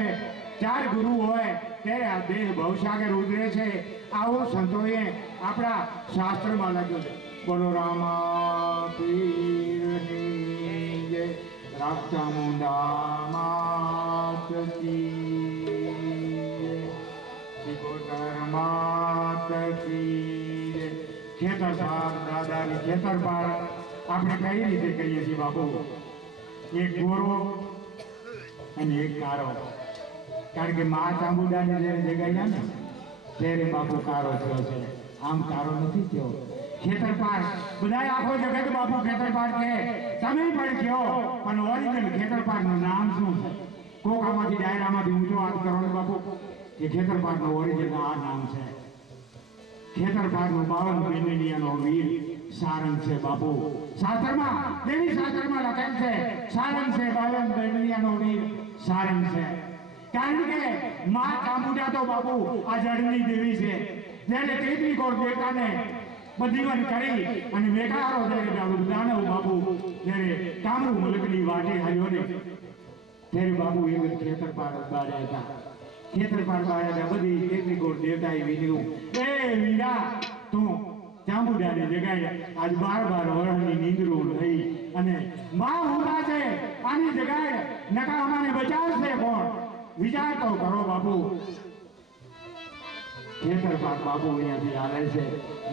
4 ગુરુ હોય ત્યારે આ દેહ ભવસાગર ઉતરે છે. આવો સંતોએ આપણા શાસ્ત્રમાં લખ્યું છે. બોલો રામા પીરની જય, રાખતા મુંડા માત કી, શિકોતર માત કી. ખેતર પાર દાદાની ખેતર પાર આપણે કઈ રીતે કહીએ છીએ બાપુ? એક ગોરો અને એક કારો. કારણ કે મા ચામુંડાને જ્યારે જગાડ્યા ને ત્યારે બાપુ કારો થયો છે, આમ કારો નથી થયો. ખેતરપાળ બધાય આખો જગત બાપુ ખેતરપાળ કે તમે પણ કહો પણ ઓરિજિનલ ખેતરપાળનું નામ શું છે? કોક આમાંથી ડાયરામાંથી ઊંચો હાથ કરો ને બાપુ કે ખેતરપાળનું ઓરિજિનલ આ નામ છે. ખેતરપાળનું 52 બેનલિયાનો વીર સારંગ છે બાપુ. શાસ્ત્રમાં દેવી શાસ્ત્રમાં લખેલ છે સારંગ છે 52 બેનલિયાનો વીર સારંગ છે. કારણ કે માં ચામુંડા તો બાપુ આ જળની દેવી છે. જેને તેત્રી કોર દેવતાને બધીવન કરી અને મેઘારો જ્યારે દાનવ બાપુ જ્યારે કામરૂ મલકની વાટે આવ્યો ને ત્યારે બાપુ એ ખેતરપાળ બાળ્યા હતા. ખેતરપાળ બાળ્યા હતા બધી તેત્રી કોર દેવતાએ વિનવું એ વીરા તું ચામુંડાને જગાડ્યા. આજ 12 વર્ષની નીંદરું થઈ અને માં ઊંઘા છે આની જગાડ નકા અમાને બચાવશે કોણ? વિચાર તો કરો બાપુ. ખેતરપાળ બાપુ અહીંયાથી હાલે છે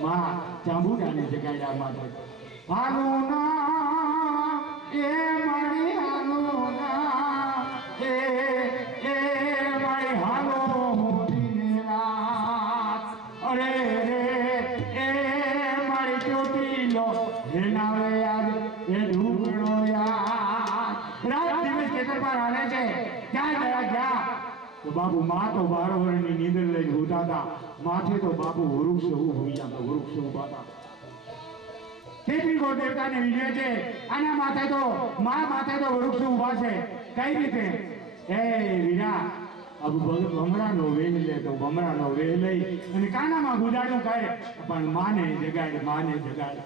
માં ચામુંડાને જગાડ્યા માટે. હાલો ના એ મારી હાલો ના એ મારી હાલો હોળીની રાત. અરે રે એ મારી ચોટીલો હેનાવે યાદ એ ઢૂકડો યાદ. રાત દિવસ ખેતરપાળ હાલે છે. ક્યાં ગયા ક્યાં? તો બાપુ માં તો 12 વર્ષની નીંદર લઈને હોતા હતા. માથે તો બાપુ વૃક્ષ હોઈ જતા વૃક્ષ ઉભા હતા. તેત્રી કોર દેવતાને વિજય છે આના માથે તો માં માથે તો વૃક્ષ ઉભા છે. કઈ રીતે? એ વીરા અબ ભમરાનો વેહ લે તો ભમરાનો વેહ લઈ અને કાનામાં ગુજાડું કરે પણ માને જગાડ માને જગાડ.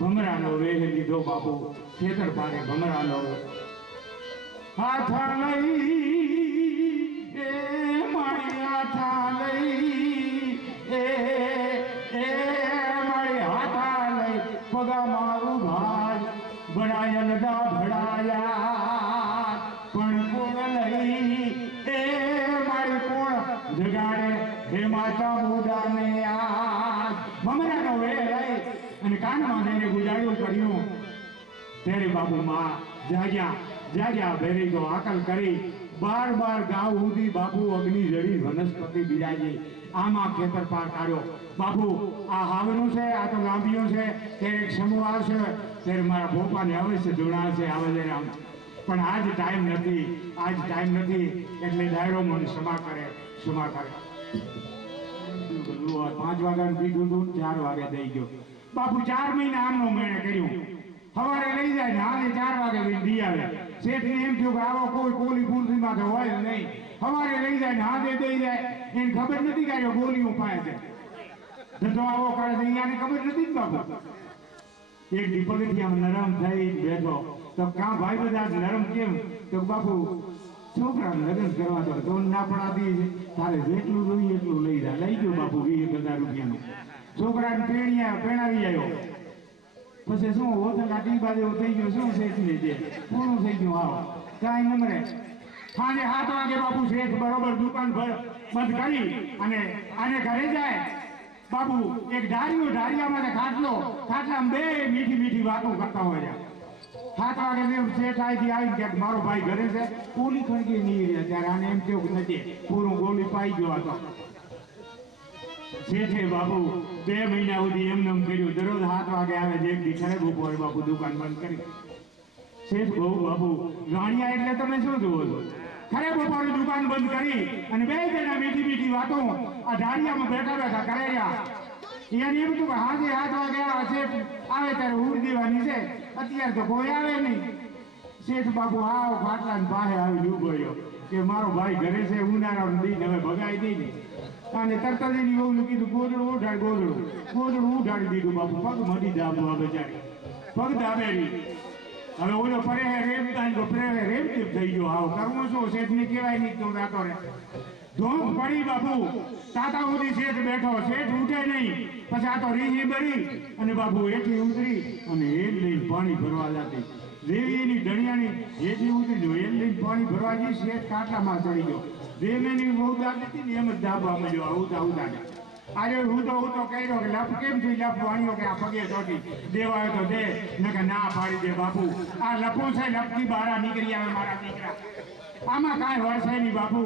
ભમરાનો વેહ લીધો બાપુ. ખેતરપાળે ભમરાનો હાથ લઈ એ મારી હાથા લઈ એ મારી હાથા લઈ પગા મારું ભાઈ ભરાયલ દા ભડાયા પણ કોણ લઈ એ મારી કોણ જગાડે હે માતા મુદાને યાદ. ભમરાનો વેહ લઈ અને કાનમાં જઈને ગુજાડ્યું કર્યું ત્યારે બાપુ માં જાગ્યા ભેરી તો આકલ કરી 12 ગાવ સુધી બાપુ અગ્નિ જડી વનસ્પતિ બિરાજી. આમાં ખેતરપાળ કાઢ્યો બાપુ. આ હાવનું છે આ તો લાંબીઓ છે ત્યારે એક સમૂહ આવશે ત્યારે મારા ભોપાને અવશ્ય જોડાશે આવે છે રામ. પણ આજ ટાઈમ નથી એટલે ડાયરો મને ક્ષમા કરે 5 વાગ્યાનું પીધું હતું 4 વાગે થઈ ગયો બાપુ. 4 મહિના આમનો મેળે કર્યું. સવારે લઈ જાય ને હાલે 4 વાગે દી આવે. શેઠને એમ થયું કે આવો કોઈ કોલી પૂર્તિમાં તો હોય નહીં. સવારે લઈ જાય ને હાથે દઈ જાય એને ખબર નથી કે ગોલી ઉપાય છે ધંધો આવો કરે છે અહીંયાની ખબર નથી જ બાપુ. એક દી પગથિયામાં નરમ થઈ બેઠો તો કાં ભાઈ બધા નરમ કેમ? તો બાપુ છોકરાને લગ્ન કરવા તો ના પડાતી તારે જેટલું જોઈએ એટલું લઈ જાય. લઈ ગયો બાપુ 20,000 રૂપિયાનું. છોકરાને પેણાવી આવ્યો. પછી શું હોતલ આટલી બાજુ થઈ ગયું શું શેઠને જે પૂરું થઈ ગયું. આવો કાંઈ નમરે સાંજે 7 વાગે બાપુ શેઠ બરોબર દુકાન બંધ કરી અને આને ઘરે જાય બાપુ. એક ઢારિયામાં ખાટલામાં બે મીઠી વાતો કરતા હોય. 7 વાગે શેઠ અહીંથી આવીને ક્યાંક મારો ભાઈ ઘરે છે પૂરી ખડકી નહીં રહ્યા ત્યારે આને એમ કેવું નથી પૂરું ગોળી પાઈ ગયો હતો. શેઠે બાપુ 2 મહિના સુધી એમ કર્યું. દરરોજ 7 વાગે આવે છે. એક દી ખરે બપોરે બાપુ દુકાન બંધ કરી. શેઠ બહુ બાપુ રાણિયા એટલે તમે શું જુઓ છો? ખરે બપોરે દુકાન બંધ કરી અને 2 જણા મીઠી વાતો આ ઢાળિયામાં બેઠા કરે રહ્યા. એને એમ હતું કે હાજે 7 વાગે શેઠ આવે ત્યારે ઉડ દેવાની છે. અત્યારે તો કોઈ આવે નહીં. શેઠ બાપુ આવો ખાટલાની પાસે આવી ઉભો રહ્યો કે મારો ભાઈ ઘરે છે ઉનાળાનું દિન હવે ભગાઈ દઈ ને અને તરત જ એની વહુને કીધું ગોદડું ઉઠાડી દીધું બાપુ. પગ મળી દાબો આ બચારી પગ દાબેરી. હવે ઓલો ફરે રેમ થઈ ગયો. આવો કરવું શું? શેઠને કહેવાય નહીં તો રાતો રે ધોંક પડી બાપુ. તાતા સુધી શેઠ બેઠો. શેઠ ઉઠે નહીં. પછી આ તો રીહી બળી અને બાપુ હેઠી ઉતરી અને હેલ લઈને પાણી ભરવા જતી. દેવી એની ધણિયાની હેઠી ઉતરી જો હેલ લઈને પાણી ભરવા જઈ. શેઠ કાટલામાં ચડી ગયો. દેવીની બહુ દાબ હતી ને એમ જ દાબવા મળ્યો. આવતા આજે હું તો કહ્યો કે લપ કેમ થઈ લપ વાણ્યો કે આ પગે ચોટી દેવાય તો દે નકે ના પાડી દે બાપુ. આ લપો છે લપથી બહાર નીકળી આવે મારા દીકરા. આમાં કાંઈ વળશે નહીં બાપુ.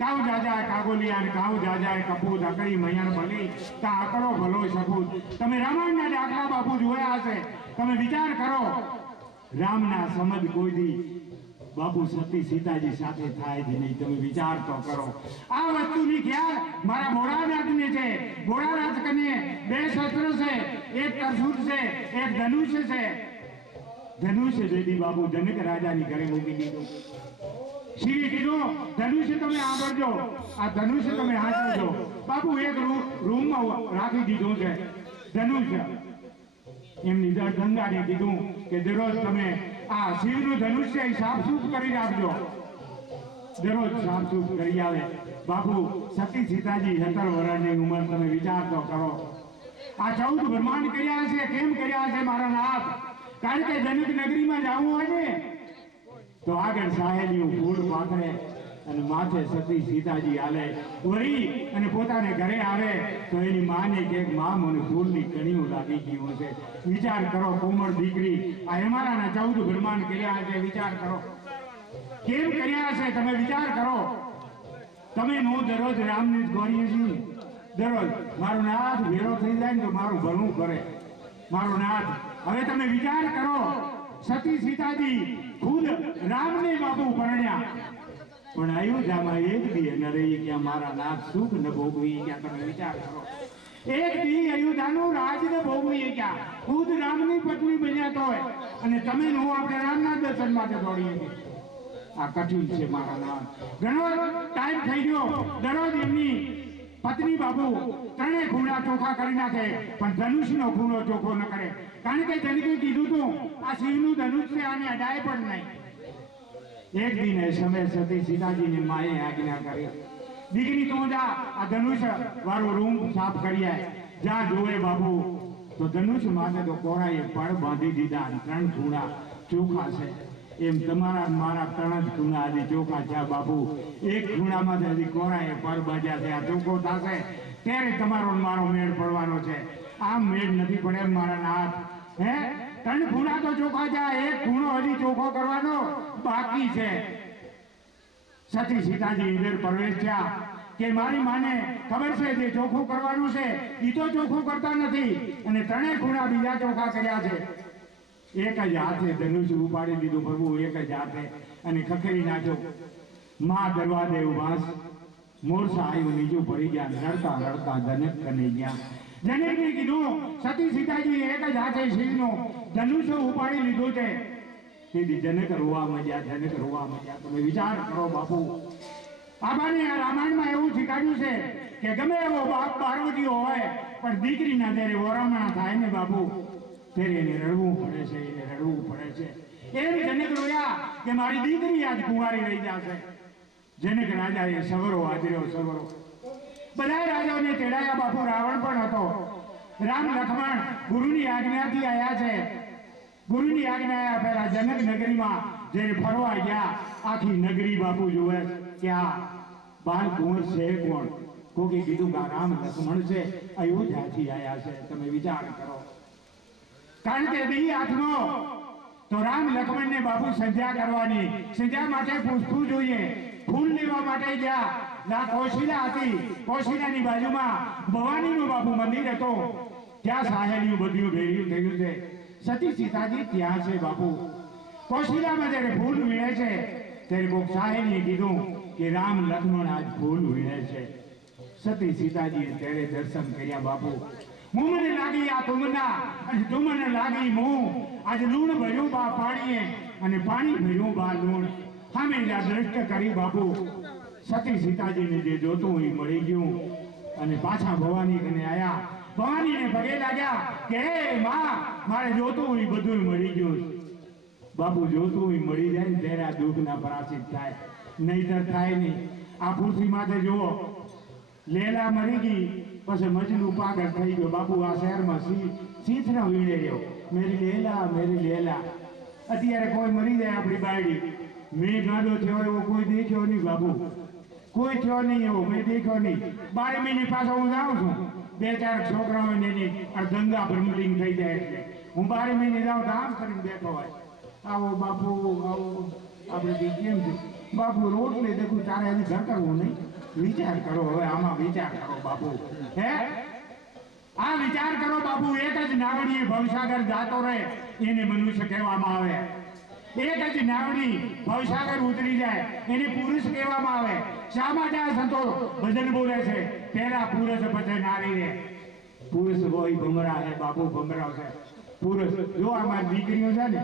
કાઉ જાજા કાગોલિયા ને કાઉ જાજા કપૂત અકડી મૈયાણ ભલી કા અકડો ભલો સપૂત. તમે રામાયણના દાખલા બાપુ જોયા હશે. તમે વિચાર કરો, રામના સમજ કોઈ દી બાપુ સતી સીતાજી સાથે થાય જ નહીં. તમે વિચાર તો કરો. આ વસ્તુની ખ્યાલ મારા ભોળાનાથને છે. ભોળાનાથ કને બે શસ્ત્ર છે, એક ત્રિશૂળ છે, એક ધનુષ્ય છે. ધનુષ્ય જેથી બાપુ જનક રાજાની ઘરે મૂકી દીધું. શ્રી કીધું ધનુષ્ય તમે આંબળજો, આ ધનુષ્ય તમે હાંચજો. બાપુ એક રૂમમાં રાખી દીધું છે ધનુષ્ય. એમની ગંગાને કીધું કે દરરોજ તમે આ શિવનું ધનુષ્ય સાફસૂફ કરી રાખજો. દરરોજ સાફસૂફ કરી આવે. બાપુ સતી સીતાજી 17 વર્ષની ઉંમર. તમે વિચાર તો કરો. આ 14 બ્રહ્માંડ કર્યા છે. કેમ કર્યા છે મારા નાથ? કારણ કે જનક નગરીમાં જવું હોય ને તો આગળ સાહેલિયું ફૂલ પાથરે અને માથે સતી સીતાજી હાલે વળી અને પોતાને ઘરે આવે તો એની માને કે માં મને ફૂલની કણીઓ લાગી ગયું છે. વિચાર કરો, કોમળ દીકરી આ અમારાના 14 બ્રહ્માંડ કર્યા છે. વિચાર કરો કેમ કર્યા છે. તમે વિચાર કરો. તમે હું દરરોજ રામને જ ગોળીએ છીએ. દરરોજ મારો નાથ ભેરો થઈ જાય ને તો મારું ભલું કરે મારો નાથ. હવે તમે વિચાર કરો, સતી સીતાજી ખુદ રામને બાપુ પરણ્યા પણ અયોધ્યામાં એક દી ન રહી ક્યાં મારા નાથ સુખ ન ભોગવી ક્યાં. તમે વિચાર કરો, એક દી અયોધ્યાનું રાજ ન ભોગવી ક્યાં. ખુદ રામની પત્ની બન્યા તો હોય અને તમે હું આપણે રામના દર્શન માટે દોડીએ છીએ. આ કઠિન છે મારા નાથ. ઘણો ટાઈમ થઈ ગયો. દરરોજ એમની પત્ની બાપુ 3 ખૂણા ચોખા કરી નાખે પણ ધનુષનો ખૂણો ચોખ્ખો ન કરે. કારણ કે જનકે કીધું તું આ શિવનું ધનુષ છે, આને અડાય પણ નહીં. એક દિને સમય સતી સીતાજીની માએ આજ્ઞા કરી, દીકરી તું જા આ ધનુષ વાળો રૂમ સાફ કરી આય. જ્યાં જોવે બાપુ તો ધનુષ માથે તો કોરાએ પડ બાંધી દીધા. 3 ખૂણા ચોખા છે. એમ તમારા મારા 3 જ ખૂણા હજી ચોખા છે બાપુ. એક ખૂણામાં હજી કોરાએ પડ બાંધ્યા છે. આ ચોખ્ખો થશે ત્યારે તમારો મારો મેળ પડવાનો છે. આમ મેળ નથી પડે મારા નાથ. હે 3 ખૂણા તો ચોખા છે, એક ખૂણો હજી ચોખ્ખો કરવાનો બાકી છે. સતી સીતાજી અંદર પ્રવેશ્યા કે મારી માને ખબર છે જે ચોખ્ખું કરવાનું છે એ તો ચોખ્ખું કરતા નથી અને 3 ખૂણા બીજા ચોખ્ખા કર્યા છે. એક જ હાથે ધનુષ ઉપાડી દીધું પ્રભુ, એક જ હાથે અને ખખેરી નાખ્યો. માં દરવાજે ઉભાસ મોરસા આવ્યું, નીચું પડી ગયા. રડતા રડતા જનક કને ગયા. જનકને કીધું સતી સીતાજી એક જ હાથે શિવનું ધનુષ ઉપાડી લીધું છે. તેથી જનક રોવા માંડ્યા. જનક રોવા માંડ્યા. તમે વિચાર કરો બાપુ. આબાને આ રામાયણમાં એવું શીખવાડ્યું છે કે ગમે એવો બાપ પાર્વતીઓ હોય પણ દીકરીના જ્યારે ઓરામણા થાય ને બાપુ ત્યારે એને રડવું પડે છે. એને રડવું પડે છે. એમ જનક રોયા કે મારી દીકરી આજ કુંવારી રહી જશે. જનક રાજાએ સવરો આદર્યો. સવરો બધા રાજાઓને તેડાયા બાપુ. રાવણ પણ હતો. રામ લક્ષ્મણ ગુરુની આજ્ઞાથી આવ્યા છે. ગુરુની આજ્ઞા પહેલા જનક નગરીમાં જ્યારે ફરવા ગયા આખી નગરી બાપુ જોવે ક્યાં બાલ કુંવર છે કોણ. કોકે કીધું કે રામ લક્ષ્મણ છે, અયોધ્યાથી આવ્યા છે. તમે વિચાર કરો. કારણ કે બી હાથનો તો રામ લક્ષ્મણને બાપુ સંધ્યા કરવાની. સંધ્યા માટે પૂછવું જોઈએ. ફૂલ લેવા માટે ગયા. ના કૌશિલા હતી. કૌશિલાની બાજુમાં ભવાનીનું બાપુ મંદિર હતો. ત્યાં સાહેલિયું બધું ભેર્યું થયું છે. સતી સીતાજી ત્યાં છે બાપુ. કૌશિલામાં જ્યારે ફૂલ વીણે છે ત્યારે કોક સાહેલીએ કીધું કે રામ લક્ષ્મણ આજ ફૂલ વીણે છે. સતી સીતાજીએ ત્યારે દર્શન કર્યા બાપુ. મું મને લાગી આ તુમના અને તુમને લાગી મું. આજ લૂણ ભર્યું બા પાણીએ અને પાણી ભર્યું બા લૂણ. સામે દ્રષ્ટ કરી બાપુ. સતી સીતાજીને જે જોતું એ મળી ગયું અને પાછા ભવાની કને આયા. ભવાનીને પગે લાગ્યા કે હે માં મારે જોતું એ બધું મળી ગયું. બાપુ જોતું એ મળી જાય ને ત્યારે આ દુઃખના પરાચિત થાય, નહીતર થાય નહીં. આ પૃથ્વી માથે જુઓ લેલા મરી ગઈ પછી મજનુ પાગલ થઈ ગયો બાપુ. આ શહેરમાં સિંહનો વીણે ગયો મેરી લેલા. અત્યારે કોઈ મરી જાય આપણી બાયડી. મેં ગાડો થયો એવો કોઈ દેખ્યો નહીં બાપુ. કોઈ થયો નહીં એવો મેં દેખ્યો નહીં. 12 મહિને પાછો હું જાઉં છું. 2-4 છોકરાઓને ગંગા બ્રહ્મલિંગ થઈ જાય એટલે હું 12 મહિને જાઉં તો આમ કરીને બેઠો હોય. આવો બાપુ આવો. આપણે કેમ છે બાપુ રોટલી દેખું તારે હજી ઘર કરવું નહીં. વિચાર કરો, હવે આમાં વિચાર કરો બાપુ. હે આ વિચાર કરો બાપુ. એક જ નાવડીએ ભવસાગર જાતો રહે એને મનુષ્ય કહેવામાં આવે. એક જ નાવડી ભવસાગર ઉતરી જાય એને પુરુષ કહેવામાં આવે. શા માટે આ સંતો ભજન બોલે છે? પહેલા પુરુષ પછી નારી રે. પુરુષ હોય ભમરા હે બાપુ, ભમરા છે પુરુષ. જો આમાં દીકરીઓ છે ને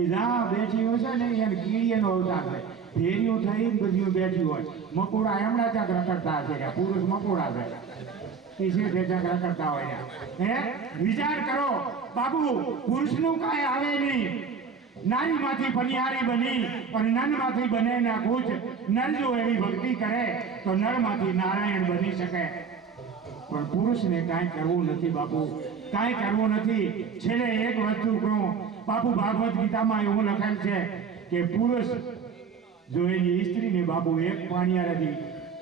એ જ્યાં બેઠી હોય છે ને એને કીડીનો અવતાર છે. ફેરીઓ થઈ બધી બેઠી હોય. મકોડા એમના ત્યાં રખડતા છે. પુરુષ મકોડા છે કરતા હોય. હે વિચાર કરો બાપુ. પુરુષનું કાંઈ આવે નહીં. નારીમાંથી ફનિહારી બની અને નરમાંથી બને ના કુચ. નર જો એવી ભક્તિ કરે તો નરમાંથી નારાયણ બની શકે. પણ પુરુષને કાંઈ કરવું નથી બાપુ, કાંઈ કરવું નથી. છેલ્લે એક વસ્તુ કહું બાપુ, ભાગવત ગીતામાં એવું લખેલ છે કે પુરુષ જો એની સ્ત્રીને બાપુ એક પાણીયારાથી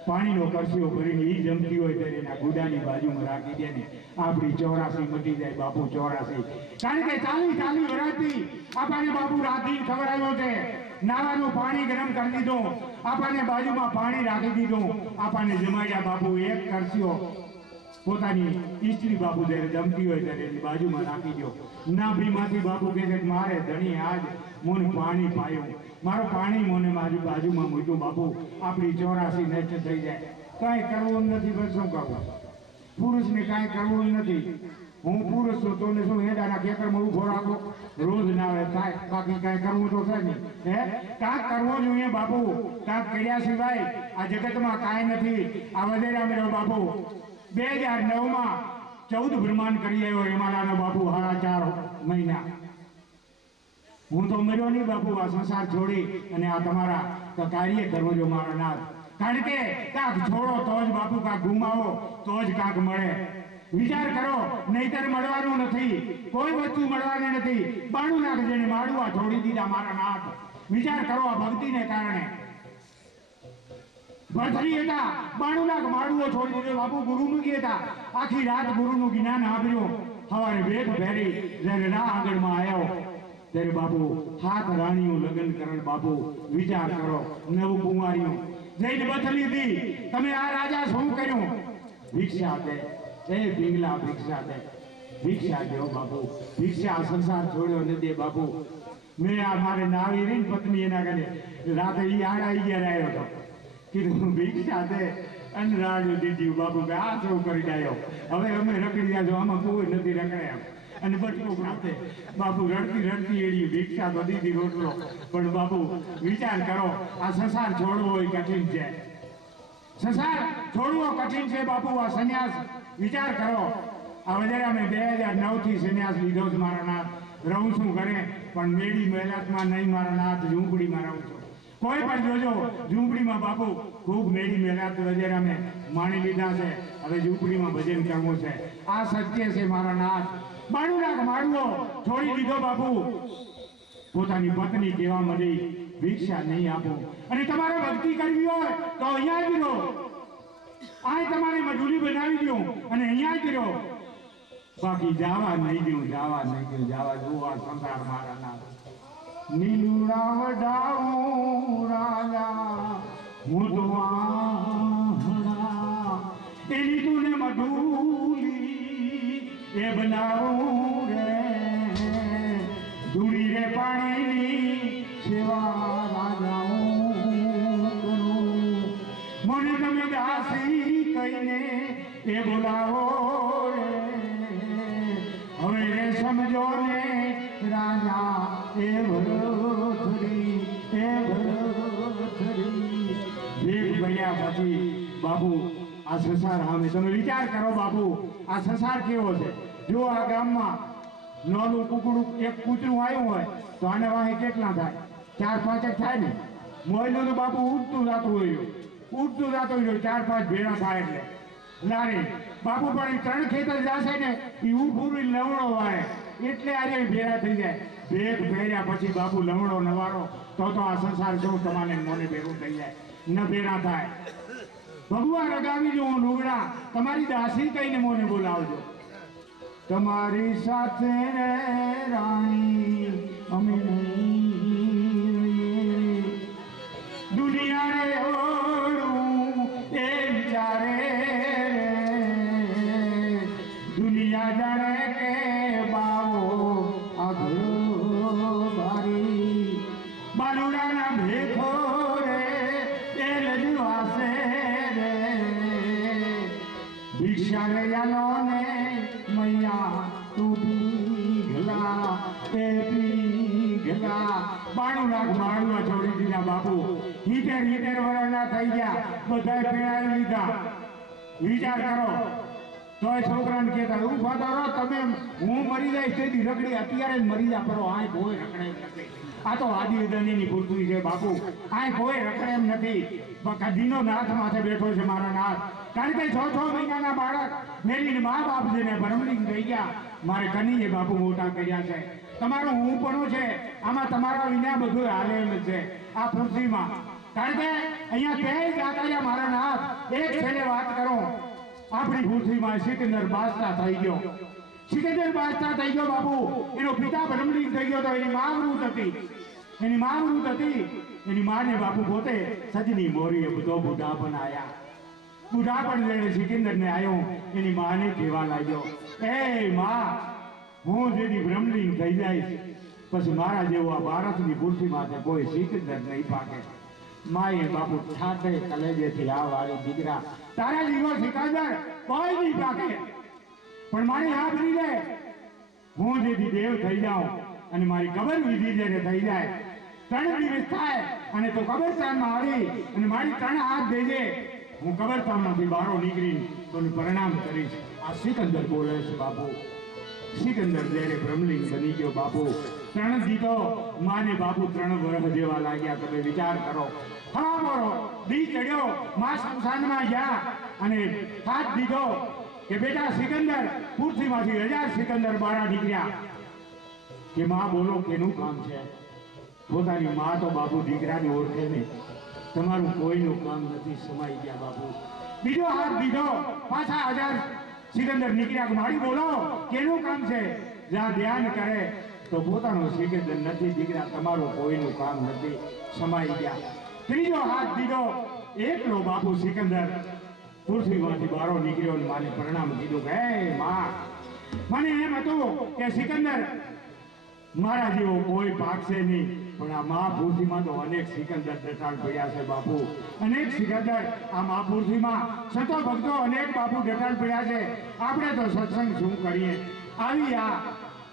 પાણીનો કરશીઓ ભરીને એ જમતી હોય ત્યારે એના ગુદાની બાજુમાં રાખી દે ને આપણી 84 મટી જાય બાપુ. 84 કારણ કે 40 વર્ષથી આપણને બાપુ રાતી ખવડાવ્યો છે. નાવાનું પાણી ગરમ કરી દીધું, આપણને બાજુમાં પાણી રાખી દીધું, આપણને જમાડ્યા બાપુ. એક કરશીઓ પોતાની સ્ત્રી બાપુ જ્યારે જમતી હોય ત્યારે એની બાજુમાં રાખી દો. નાભીમાંથી બાપુ કહે છે મારે ધણી આજ મોન પાણી પાયું, મારું પાણી મોને મારી બાજુમાં મૂક્યું બાપુ. આપણી 84 નષ્ટ થઈ જાય. કાંઈ કરવું નથી. બસ શું કરવું? પુરુષને કાંઈ કરવું નથી. હું પુરુષ છું તો ને શું હેડાના ખેતરમાં ઉભો રાખો રોજ ના આવે થાય. બાકી કાંઈ કરવું તો છે નહીં. હે કાંઈક કરવું જોઈએ બાપુ. કાંઈક કર્યા સિવાય આ જગતમાં કાંઈ નથી. આ વધેરા મેળો બાપુ 2009માં 14 બ્રહ્માંડ કરી આવ્યો હિમાલયનો બાપુ. 4.5 મહિના હું તો મર્યો નહીં બાપુ. આ સંસાર છોડી અને આ તમારા કાર્ય કરવો જો મારો નાથ. કારણ કે કાંક છોડો તો જ બાપુ, કાંક ગુમાવો તો જ કાંક મળે. વિચાર કરો, નહીતર મળવાનું નથી. કોઈ વસ્તુ મળવાની નથી. 92 લાખ જેને માડવા છોડી દીધા મારા નાથ. વિચાર કરો આ ભક્તિને કારણે. ભરતરી હતા 92 લાખ માડવો છોડી દીધો બાપુ. ગુરુમુખી હતા, આખી રાત ગુરુનું જ્ઞાન સાંભળ્યું. સવારે ભેટ ફેરી જ્યારે રા આગળમાં આવ્યો ત્યારે બાપુ 7 રાણીઓ લગ્ન કરેલ બાપુ. વિચાર કરો, 9 કુંવારીઓ જઈને બથલી હતી. તમે આ રાજા શું કર્યું? ભિક્ષા દે એ પિંગલા, ભિક્ષા દે, ભિક્ષા દો બાપુ. ભિક્ષા સંસાર છોડ્યો નથી બાપુ. મેં આ મારે નાવી રહી પત્ની એના ઘરે રાતે ઈ 8:11 આવ્યો હતો. કીધું ભિક્ષા દે અને રાડ્યું દીધું બાપુ કે આ શું કરી આવ્યો? હવે અમે રખડી ગયા છો, આમાં કોઈ નથી રખડ્યા. અને બટકો ખાતે બાપુ રડતી એડી ભિક્ષા તો દીધી રોટલો. પણ બાપુ વિચાર કરો, આ સંસાર છોડવો એ કઠિન છે. સંસાર છોડવો કઠિન છે બાપુ. આ સંન્યાસ વિચાર કરો. આ વધારે અમે 2009 થી સંન્યાસ લીધો છે મારા નાથ. રહું છું ઘરે પણ મેળી મહેલાતમાં નહીં મારા નાથ. ઝૂંપડીમાં રહું છું. કોઈ પણ જોજો ઝૂંપડીમાં બાપુ ખૂબ મેળી મહેલાત વગેરે અમે માણી લીધા છે. હવે ઝૂંપડીમાં ભજન કરવું છે. આ સત્ય છે મારા નાથ. 92 લાખ માડવો છોડી દીધો બાપુ. પોતાની પત્ની કહેવા મળી ભિક્ષા નહીં આપો. અને તમારે ભક્તિ કરવી હોય તો અહીંયા જ રહો. આ તમારે મજૂરી બનાવી દો અને અહીંયા જ રહો. બાકી જવા નહીં દઉં, જવા નહીં દઉં, જવા જોવા સંસાર મારા નાથ. નીલુડા વડાવું રાજા હું તો એની તુને મધુલી એ બનાવું રે. ધૂળી રે પાણીની સેવા રાજાઓ કરું. મને તમે દાસી કહીને એ બોલાવો રે. હવે રે સમજો ને રાજા એ ભરથરી, એ ભરથરી. ભેગ ભર્યા પછી બાપુ આ સંસાર સામે તમે વિચાર કરો બાપુ. આ સંસાર કેવો છે? જો આ ગામમાં નાનું કુકડું એક કૂતરું આવ્યું હોય તો આને વાહે કેટલા થાય? 4-5 થાય ને. મોયલું તો બાપુ ઉડતું જતું હોય, ઉડતું જતું હોય. 4-5 ભેળા થાય એટલે લારે બાપુ. પણ 3 ખેતર જશે ને એ પૂરી લવણો વાળે એટલે આજે ભેળા થઈ જાય. ભેગ ભેર્યા પછી બાપુ લવણો નવારો તો આ સંસાર જો તમારે મોને ભેગું થઈ જાય. ન ભેળા થાય. ભગવાન રગાવી જો હું લુગડા તમારી દાસી કહીને મોને બોલાવજો. તમારી સાથે રે રાણી અમે નહીં. દુનિયા રે ઓળું એ બારી બાલુડાના ભેખો રે એ લજવાસે રે ભિક્ષા રે યાલો ને મૈયા તું પીઘલા એ પીઘલા 92 લાખ માળવા છોડી દીધા બાપુ 70 વર્ષના થઈ ગયા બધાય પેણાઈ લીધા વિચાર કરો તોય છોકરાને કહેતા ઉભા કરો તમે હું મરી જાય તેથી રખડી અત્યારે જ મરી જા કરો આ કોઈ રખડે એમ નથી આ તો આદિ ઉદયની પૃથ્વી છે બાપુ આ કોઈ રખડે એમ નથી કદીનો નાથ માથે બેઠો છે મારા નાથ કારણ કે 6 મહિનાના બાળક મેરીને મા બાપ જેને ભરમલીન થઈ ગયા મારે કનીએ બાપુ મોટા કર્યા છે તમારું હું પણ છે આમાં તમારા વિના બધું હાલે એમ છે આ પૃથ્વીમાં કારણ કે અહીંયા ક્યાંય જાતા મારા નાથ એક છેલ્લે વાત કરો આપણી પૃથ્વીમાં સિકંદર બાદશાહ થઈ ગયો સિકંદર બાદશાહ થઈ ગયો બાપુ એનો પિતા ભરમલીન થઈ ગયો તો એની મા મૃત હતી એની માને બાપુ પોતે સજની મોરીએ બધો બુઢા પણ આયા બુઢા પણ જેને સિકંદરને આવ્યો એની માને કહેવા લાગ્યો એ માં હું જેની ભ્રમલીન થઈ જઈશ પછી મારા જેવો આ ભારતની પૃથ્વીમાંથી કોઈ સિકંદર નહીં પાકે માએ બાપુ છાટે કલેજેથી આ વાળી દીકરા તારા જીવો સિકંદર કોઈ નહીં પાકે પણ મારી આ બની લે હું જેથી દેવ થઈ જાઉં અને મારી કબર વિધિ જેને થઈ જાય 3 દિવસ થાય અને તો કબરસ્તાનમાં આવી અને મારી 3 હાથ દેજે હું કબરસ્તાનમાંથી બહાર નીકળી તો પ્રણામ કરીશ આ સિકંદર બોલે છે બાપુ સિકંદર જ્યારે ભ્રમલિંગ બની ગયો બાપુ 3 દીધો માને બાપુ 3 વર્ષ જેવા લાગ્યા તમે વિચાર કરો હા બોલો દી ચડ્યો માં શમશાનમાં ગયા અને હાથ દીધો કે બેટા સિકંદર પૃથ્વીમાંથી 1000 સિકંદર બહાર નીકળ્યા કે માં બોલો કેનું કામ છે પોતાની માં તો બાપુ દીકરાને ઓળખે નહીં તમારું કોઈનું કામ નથી સમાઈ ગયા બાપુ બીજો હાથ દીધો પાછા 1000 સિકંદર નીકળ્યા મારી બોલો કેનું કામ છે જ્યાં ધ્યાન કરે તો પોતાનો સિકંદર નથી દીકરા તમારું કોઈનું કામ નથી સમાઈ ગયા ત્રીજો હાથ દીધો એકલો બાપુ સિકંદર પૃથ્વીમાંથી બહાર નીકળ્યો અને માને પ્રણામ કીધું કે હે માં મને એમ હતું કે સિકંદર મારા જેવો કોઈ પાકશે નહીં પણ આ મહાપૃથ્વીમાં તો અનેક સિકંદર ડટાળ પડ્યા છે બાપુ અનેક સિકંદર આ મહાપૃથ્વીમાં સંતો ભક્તો અનેક બાપુ ડટાળ પડ્યા છે આપણે તો સત્સંગ શું કરીએ આવી આ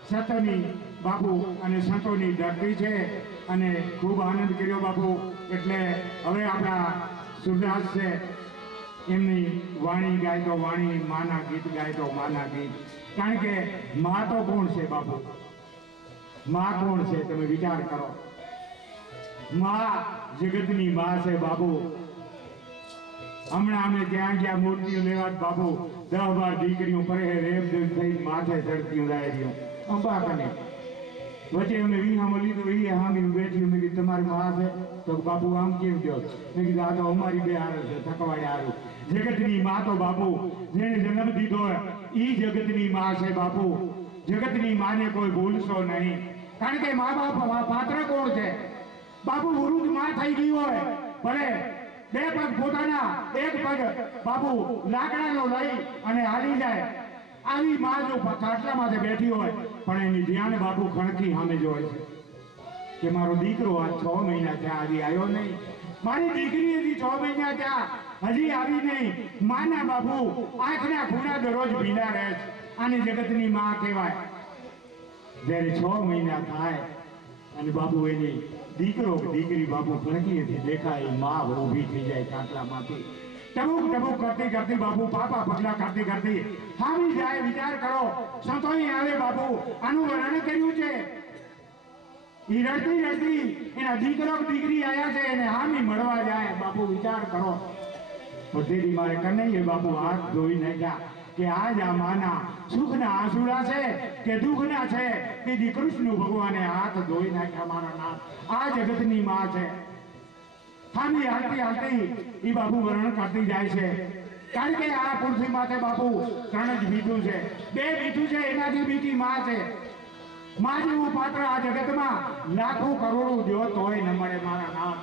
સતની બાપુ અને સંતોની ધરતી છે અને ખૂબ આનંદ કર્યો બાપુ એટલે હવે આપણા સુરદાસ છે એમની વાણી ગાય તો વાણી માના ગીત ગાય તો માના ગીત કારણ કે મા તો કોણ છે બાપુ માં કોણ છે તમે વિચાર કરો માં જગતની માં છે બાપુ હમણાં અમે ત્યાં ગયા મૂર્તિઓ લેવા બાપુ 10-12 દીકરીઓ પરે રેપ થઈ માથે ચડતી રહ્યો અંબા કને વચ્ચે અમે વીહામાં લીધું એ હામી બેઠી મેં કીધું તમારી માં છે તો બાપુ આમ કેમ કહો મેં કીધું આ તો અમારી બે હારે છે થકવાડે હારું જગતની માં તો બાપુ જેને જન્મ દીધો એ જગતની માં છે બાપુ જગતની માને કોઈ ભૂલશો નહીં કારણ કે મા બાપ પાત્ર કોણ છે બાપુ વૃદ્ધ માં થઈ ગઈ હોય ભલે 2 પગ પોતાના 1 પગ બાપુ લાકડાનો લઈ અને હાલી જાય આવી માં જો ખાટલામાં બેઠી હોય પણ એની ધ્યાન બાપુ ખણકી સામે જ હોય છે કે મારો દીકરો આ 6 મહિના ત્યાં હજી આવ્યો નહીં મારી દીકરી હજી 6 મહિના ત્યાં હજી આવી નહીં માના બાપુ આંખના ખૂણા દરરોજ ભીના રહે છે આની જગતની માં કહેવાય જ્યારે 6 મહિના થાય અને બાપુ એની દીકરો દીકરી બાપુ ખણકીએથી દેખાય માં ઊભી થઈ જાય ખાટલામાંથી ટબુક કરતી કરતી બાપુ પાપા પગલા કરતી કરતી હામી જાય વિચાર કરો સંતોઈ આવે બાપુ આનું વર્ણન કર્યું છે ઈ રડતી એના દીકરો દીકરી આયા છે એને હામી મળવા જાય બાપુ વિચાર કરો બધેથી મારે કનૈયે બાપુ હાથ ધોઈ નાખ્યા કે આજ આ માના સુખના આંસુડા છે કે દુઃખના છે કે કૃષ્ણ ભગવાને હાથ ધોઈ નાખ્યા મારા નાથ આ જગતની માં છે હામી હાલતી એ બાપુ વર્ણન કરતી જાય છે કારણ કે આ પૃથ્વી માથે બાપુ 3 જ બીજું છે 2 બીજું છે એનાથી બીજી માં છે માં જેવું પાત્ર આ જગતમાં લાખો કરોડો જો તોય ન મળે મારા નામ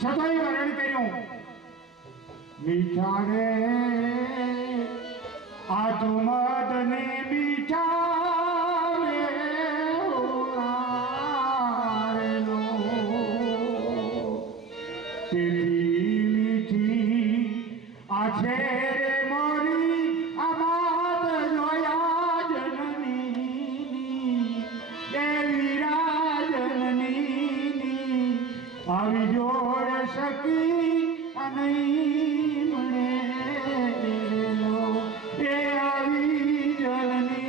છતાંય વર્ણન કર્યું મીઠા રે આ તો મદને મીઠા રે જનની આવી જોડ શકી નહીં મળે એ આવી જનની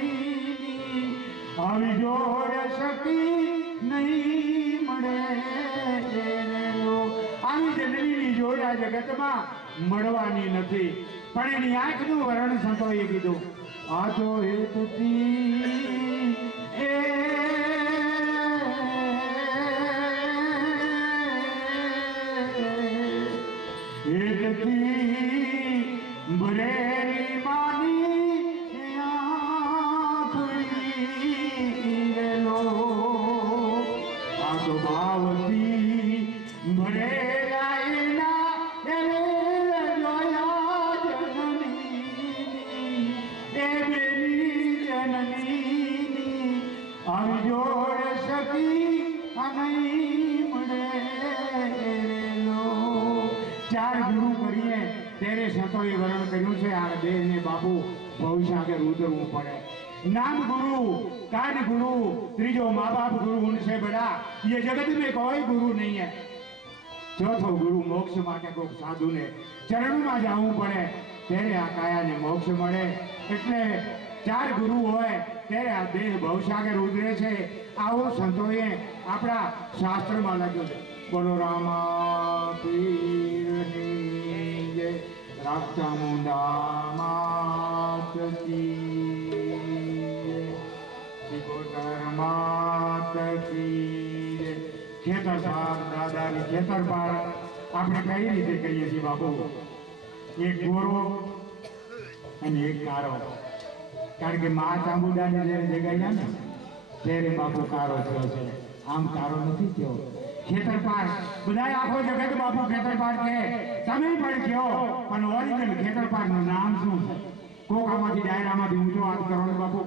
આવી જોડ શકી નહીં મળે આવી જનની જોડ આ જગતમાં મળવાની નથી પણ એની આંખનું વર્ણન સંતોએ કીધું આ તો હેતુથી હેતથી ભરેલી માની આંખડી રેલો આ તો ભાવથી ભરેલા એના આવી જોડ શકી નહીં મળે ચાર ગુરુ કરીએ ત્યારે સંતોએ વર્ણન કર્યું છે આ દેહને બાપુ ભવિષ્ય આગળ ઉતરવું પડે नाम गुरु कान गुरु त्रीजो माँ बाप गुरु उनसे बड़ा ये जगत में कोई गुरु नहीं है चौथो गुरु मोक्ष माटे कोई साधु ने चरण में जावू पड़े तेरे आ काया ने मोक्ष मळे એટલે ચાર ગુરુ હોય ત્યારે આ દેહ ભવસાગર ઉતરે છે આવો સંતોએ આપણા શાસ્ત્રમાં લખ્યું છે બોલો રામા પીરની જય રામચામુંડા માત કી શિકોતર માત કી ખેતરપાર દાદાની ખેતરપાર આપણે કઈ રીતે કહીએ છીએ બાપુ એક ગોરો અને એક કારો કારણ કે મા ચામુંડાને જ્યારે જગાડ્યા ને ત્યારે બાપુ કારો થયો છે આમ કારો નથી થયો ખેતરપાર બધા આખો જગત બાપુ ખેતરપાર કે તમે પણ કહો પણ ઓરિજિનલ ખેતરપારનું નામ શું છે કોક આમાંથી ડાયરામાંથી ઊંચો હાથ કરો ને બાપુ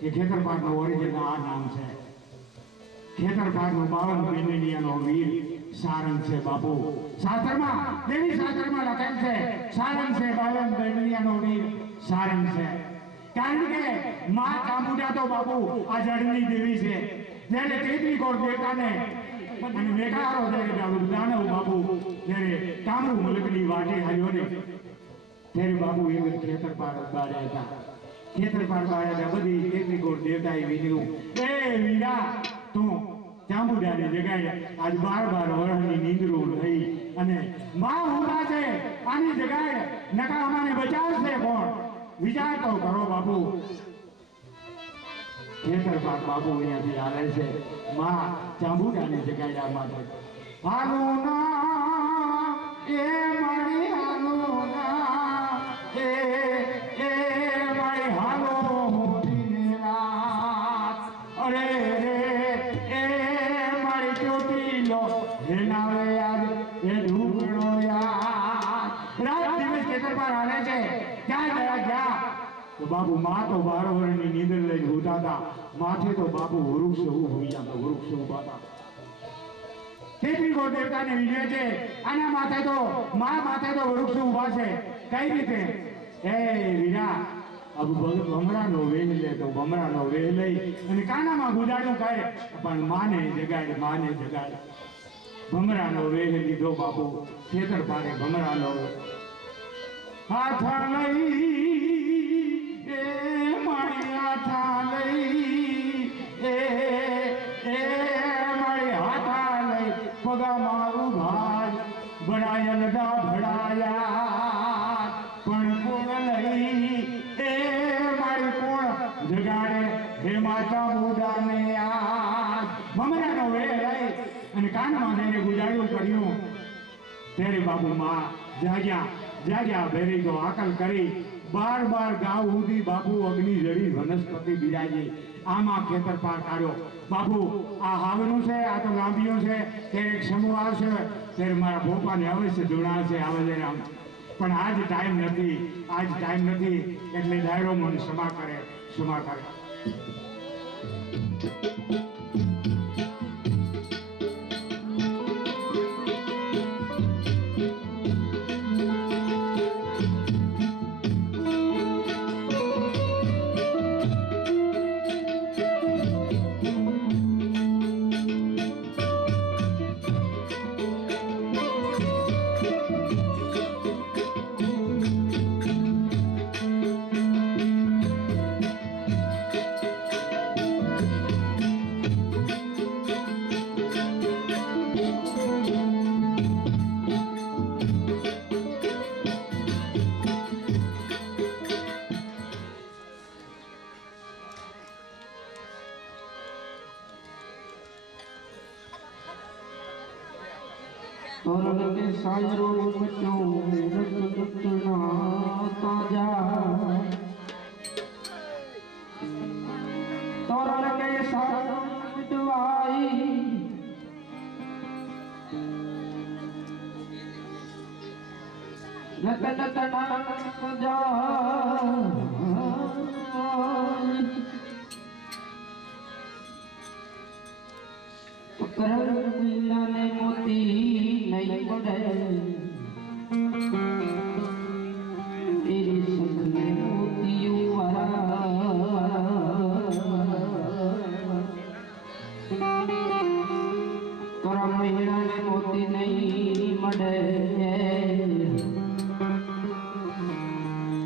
કે ખેતરપારનું ઓરિજિનલ આ નામ છે ખેતરપારનું 52 પેનડિયાનો વીર સારંગ છે બાપુ શાસ્ત્રમાં દેવી શાસ્ત્રમાં લખેલ છે સારંગ છે 52 પેનડિયાનો વીર સારંગ છે કારણ કે મા ચામુંડા તો બાપુ આ જળની દેવી છે જ્યારે તેત્રી કોર દેવતાને અને મેઘારો જ્યારે દાનવ બાપુ જ્યારે કામરૂ મલકની વાટે આવ્યો ને ત્યારે બાપુ એ ખેતરપાર બાળ્યા હતા ખેતરપાર બાળ્યા હતા બધી તેત્રી કોર દેવતાએ વિધ્યું એ વીરા તું ચામુંડાને જગાડ્યા આજ 12 વર્ષની નીંદરું લઈ અને માં ઉભા છે આની જગાડ નકા અમાને બચાવશે કોણ વિચાર તો કરો બાપુ ખેતરપાર બાપુ અહીંયાથી હાલે છે માં ચામુંડાને જગાડ્યા માટે હાલો ના એ મારી હાલો ના એ મારી હાલો હોતીને રાત અરે રે એ મારી ચોટીલો હેનાવે યાદ એ ઢૂકણો યાદ રાત દિવસ ખેતરપાર હાલે છે ક્યાં ગયા ક્યાં તો બાપુ માં તો 12 વર્ષની નીંદર લઈને હોતા હતા માથે તો બાપુ વૃક્ષ હોઈ જતા વૃક્ષ ઉભા હતા તેત્રી કોર દેવતાને વિજય છે આના માથે તો માં માથે તો વૃક્ષ ઉભા છે કઈ રીતે એ વીરા અબ ભમરાનો વેલ લે તો ભમરાનો વેલ લઈ અને કાનામાં ગુજાડ્યું કહે પણ માને જગાડ ભમરાનો વેલ લીધો બાપુ ખેતરપારે ભમરાનો હાથ લઈ એ મારી હાથા લઈ એ મારી હાથા લઈ પગા મારું ભાઈ બનાયલ દા ભડાયા પણ કોણ લઈ એ મારી કોણ જગાડે હે માતા બુડાને યાદ ભમરાનો વેલ લઈ અને કાનમાં જઈને ગુજાડ્યું કર્યું ત્યારે બાપુ માં જાગ્યા ભેરી તો આકલ કરી 12 ગાવ સુધી બાપુ અગ્નિ જડી વનસ્પતિ બિરાજી આમાં ખેતરપાર કાઢ્યો બાપુ આ હાવનું છે આ તો લાંબીઓ છે ત્યારે એક સમૂહ આવશે ત્યારે મારા ભોપાને અવશ્ય જોડાશે આવે છે રામ પણ આજ ટાઈમ નથી એટલે ડાયરો મને ક્ષમા કરે तोरण के सायरो मचो रतना ताजा तोरण के सायरो मिटवाई रतन तना जा करण ने मोती नहीं पड़े तेरी सखने मोतियों वाला तोरा महीना ने मोती नहीं मड़े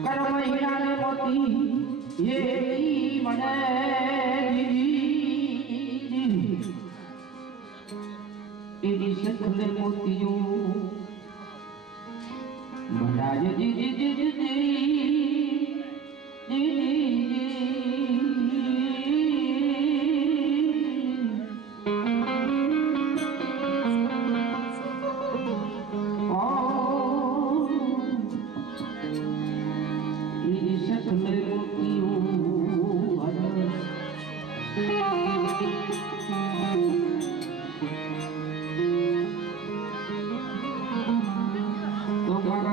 कर महीना ने मोती ये मड़े तेरी शक्ल मोतियों महाराज जी जी जी जी जी जी तेरी शक्ल मोतियों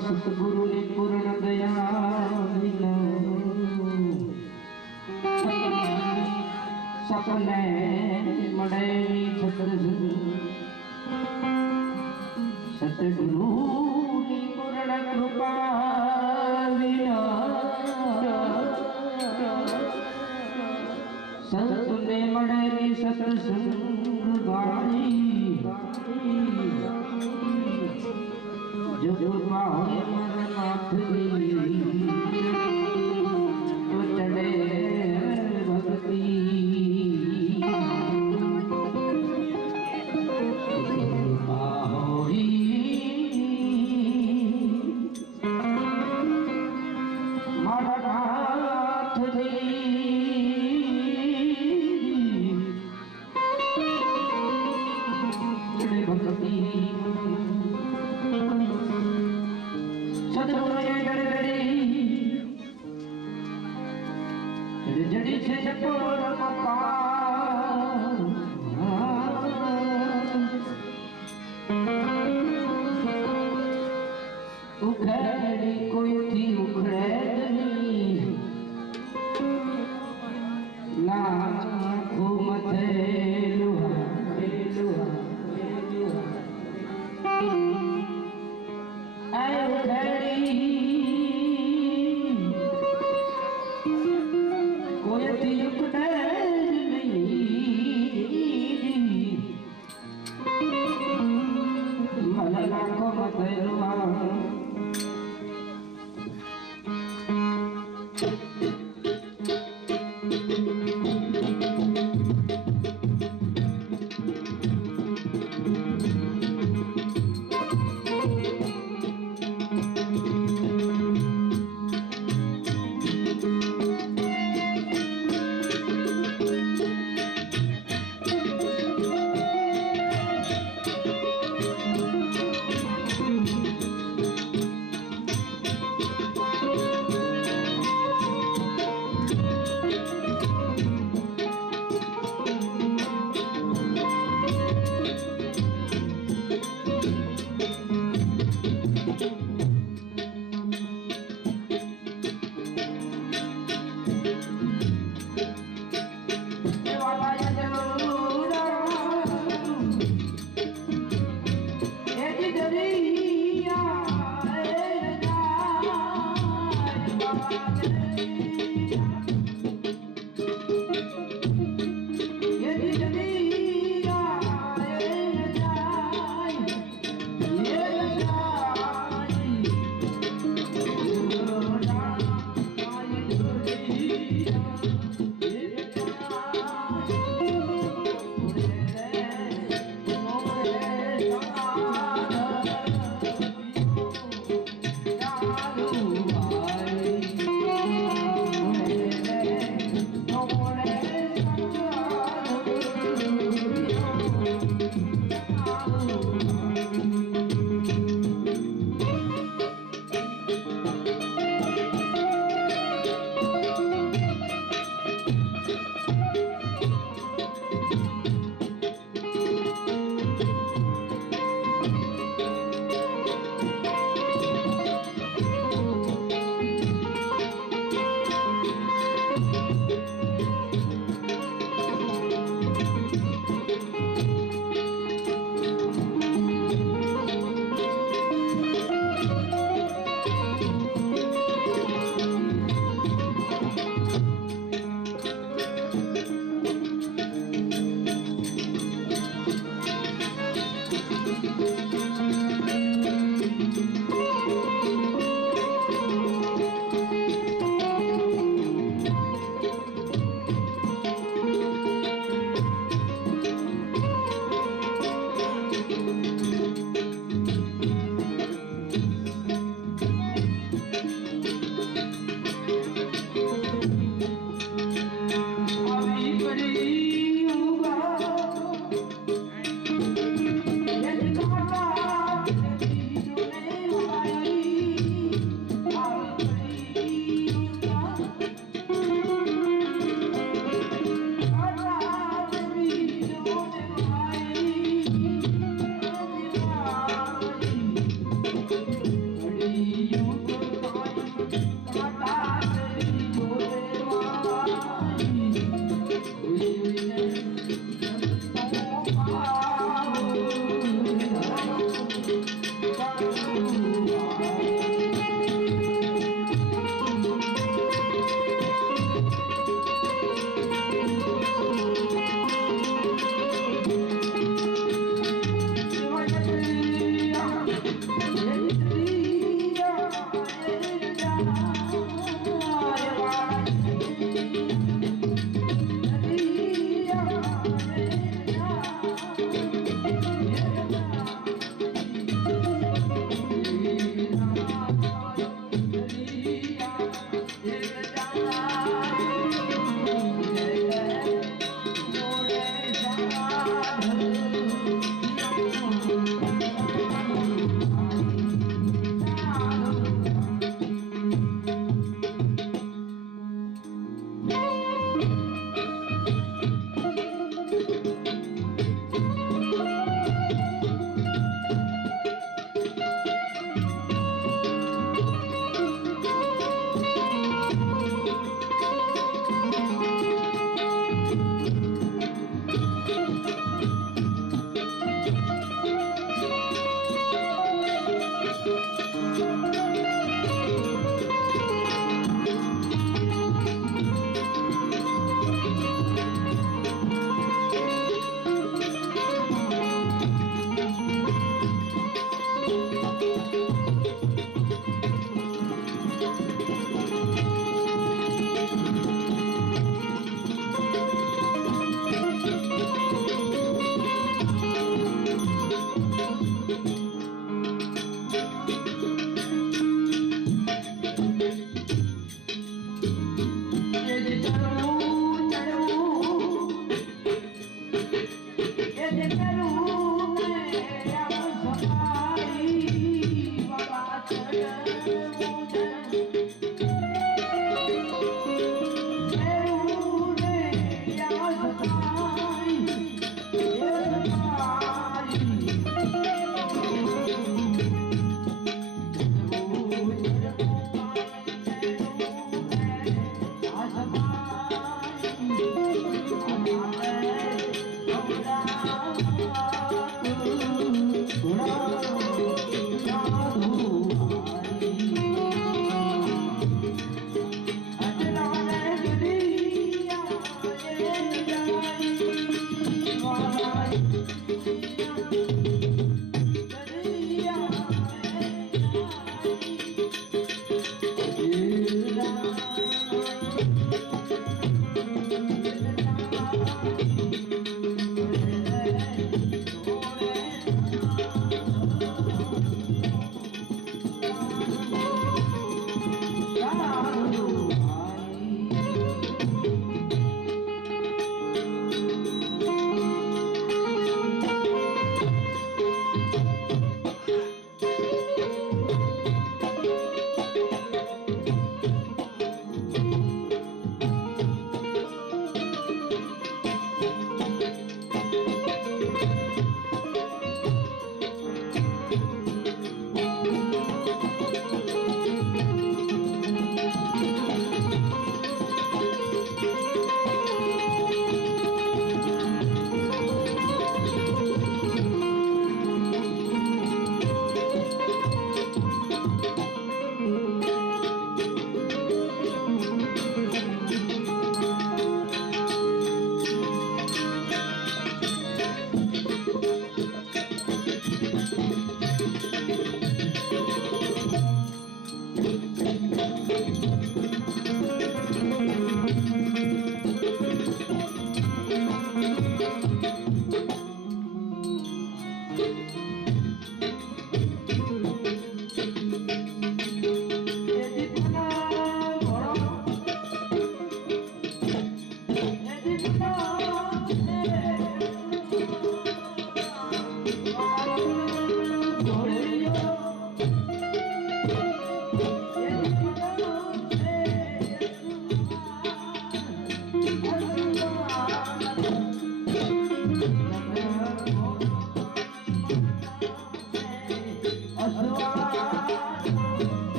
सतगुरु ने पूर्ण दया सपने मड़े छत्र सतगुरु ने पूर्ण कृपा संत ने मड़े सत्संग गाड़ी जो कृपा होए मरनाथ जी तो चढ़े भक्ति कृपा होई मरनाथ जी चढ़े भक्ति जड़ी से जपोर उखड़ी कोई थी उखड़े लाखों मथे लुहा कोई थी उखड़े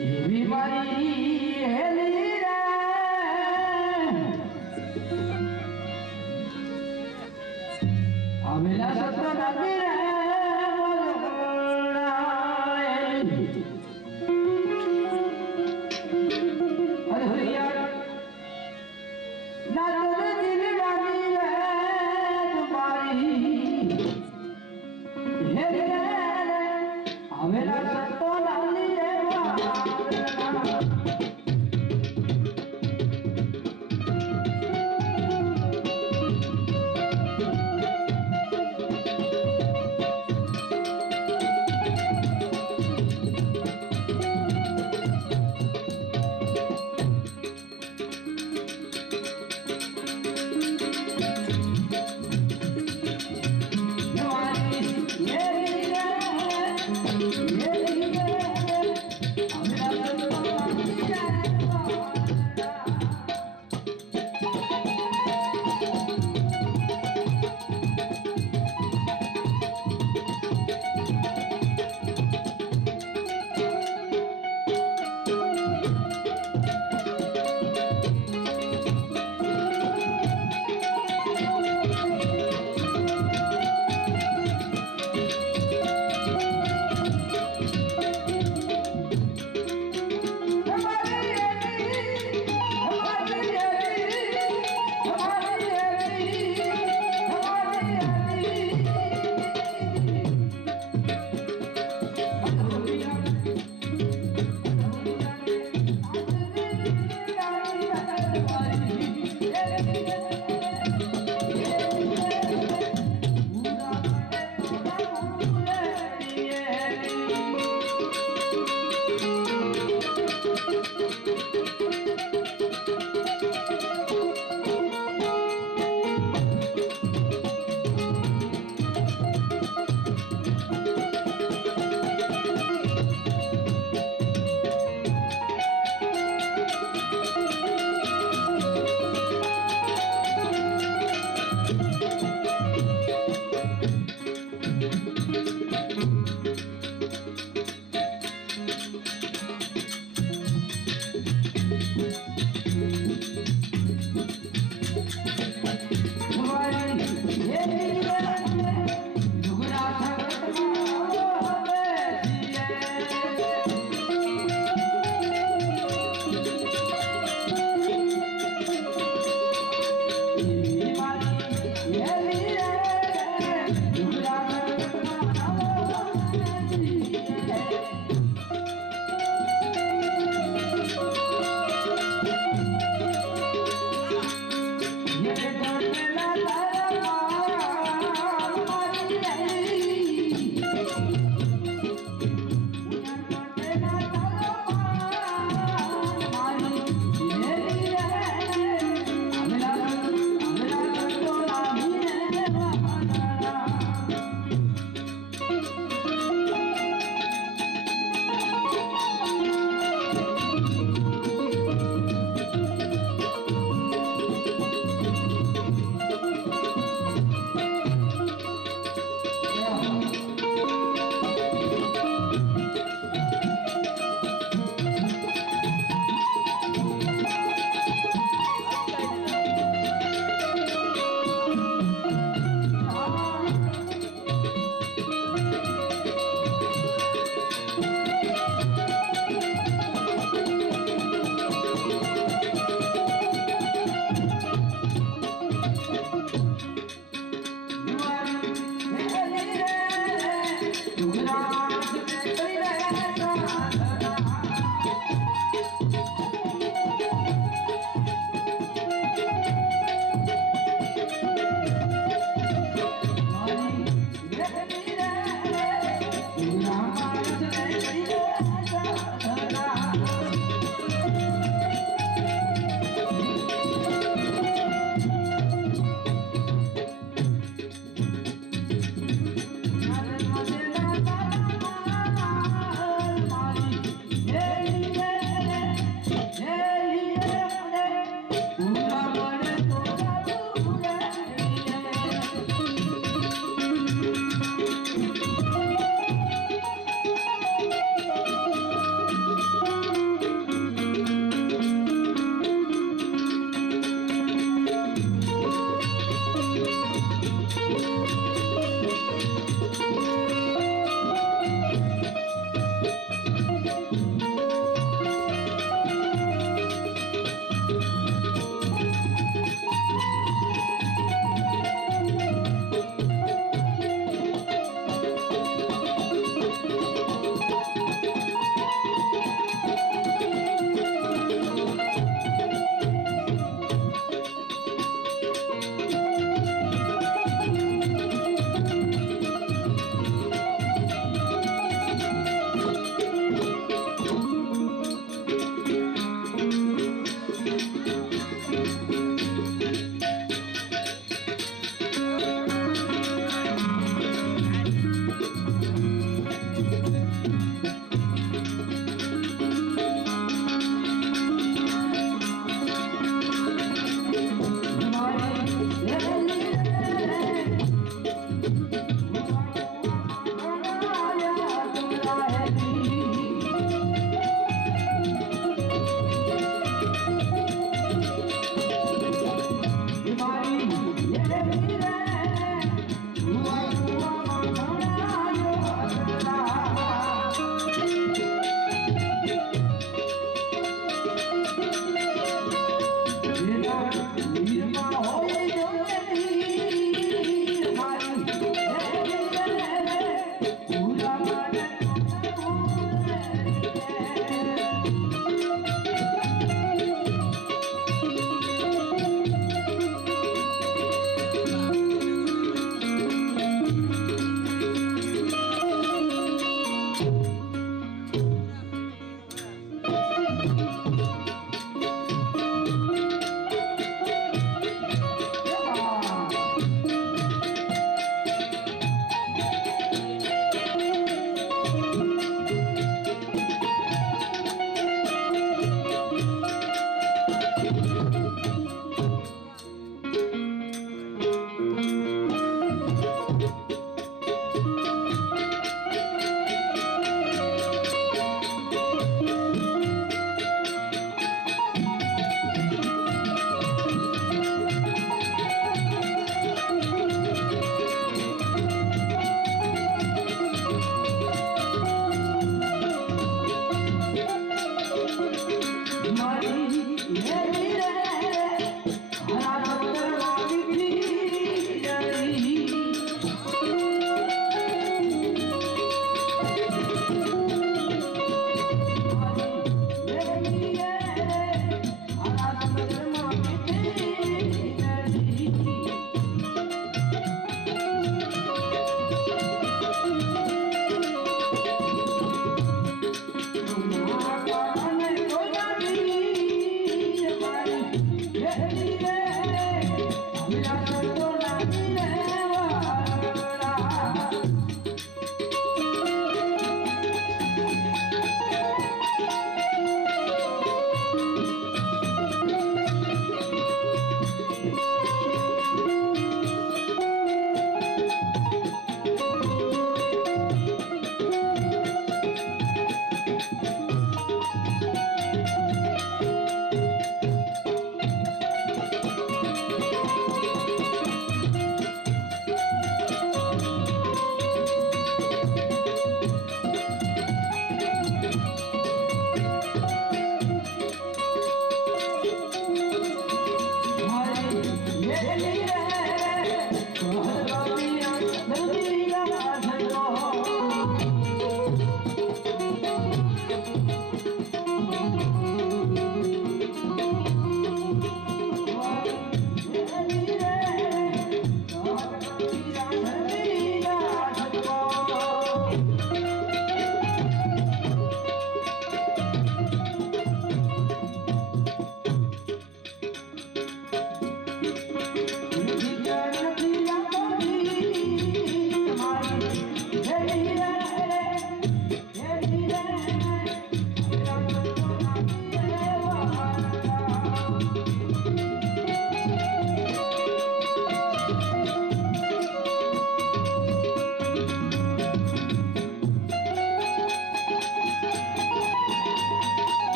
એવી મારી હેલી રે આવેલા સત્ર નદી રે અરે હરિયા ના દિલ રાની રે તમારી હેલી રે આવેલા સત્ર નદી રે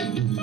Yeah.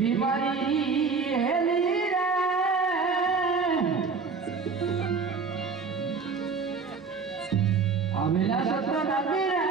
એવી મારી હેલી રે આવેલા સત્ર નગી રે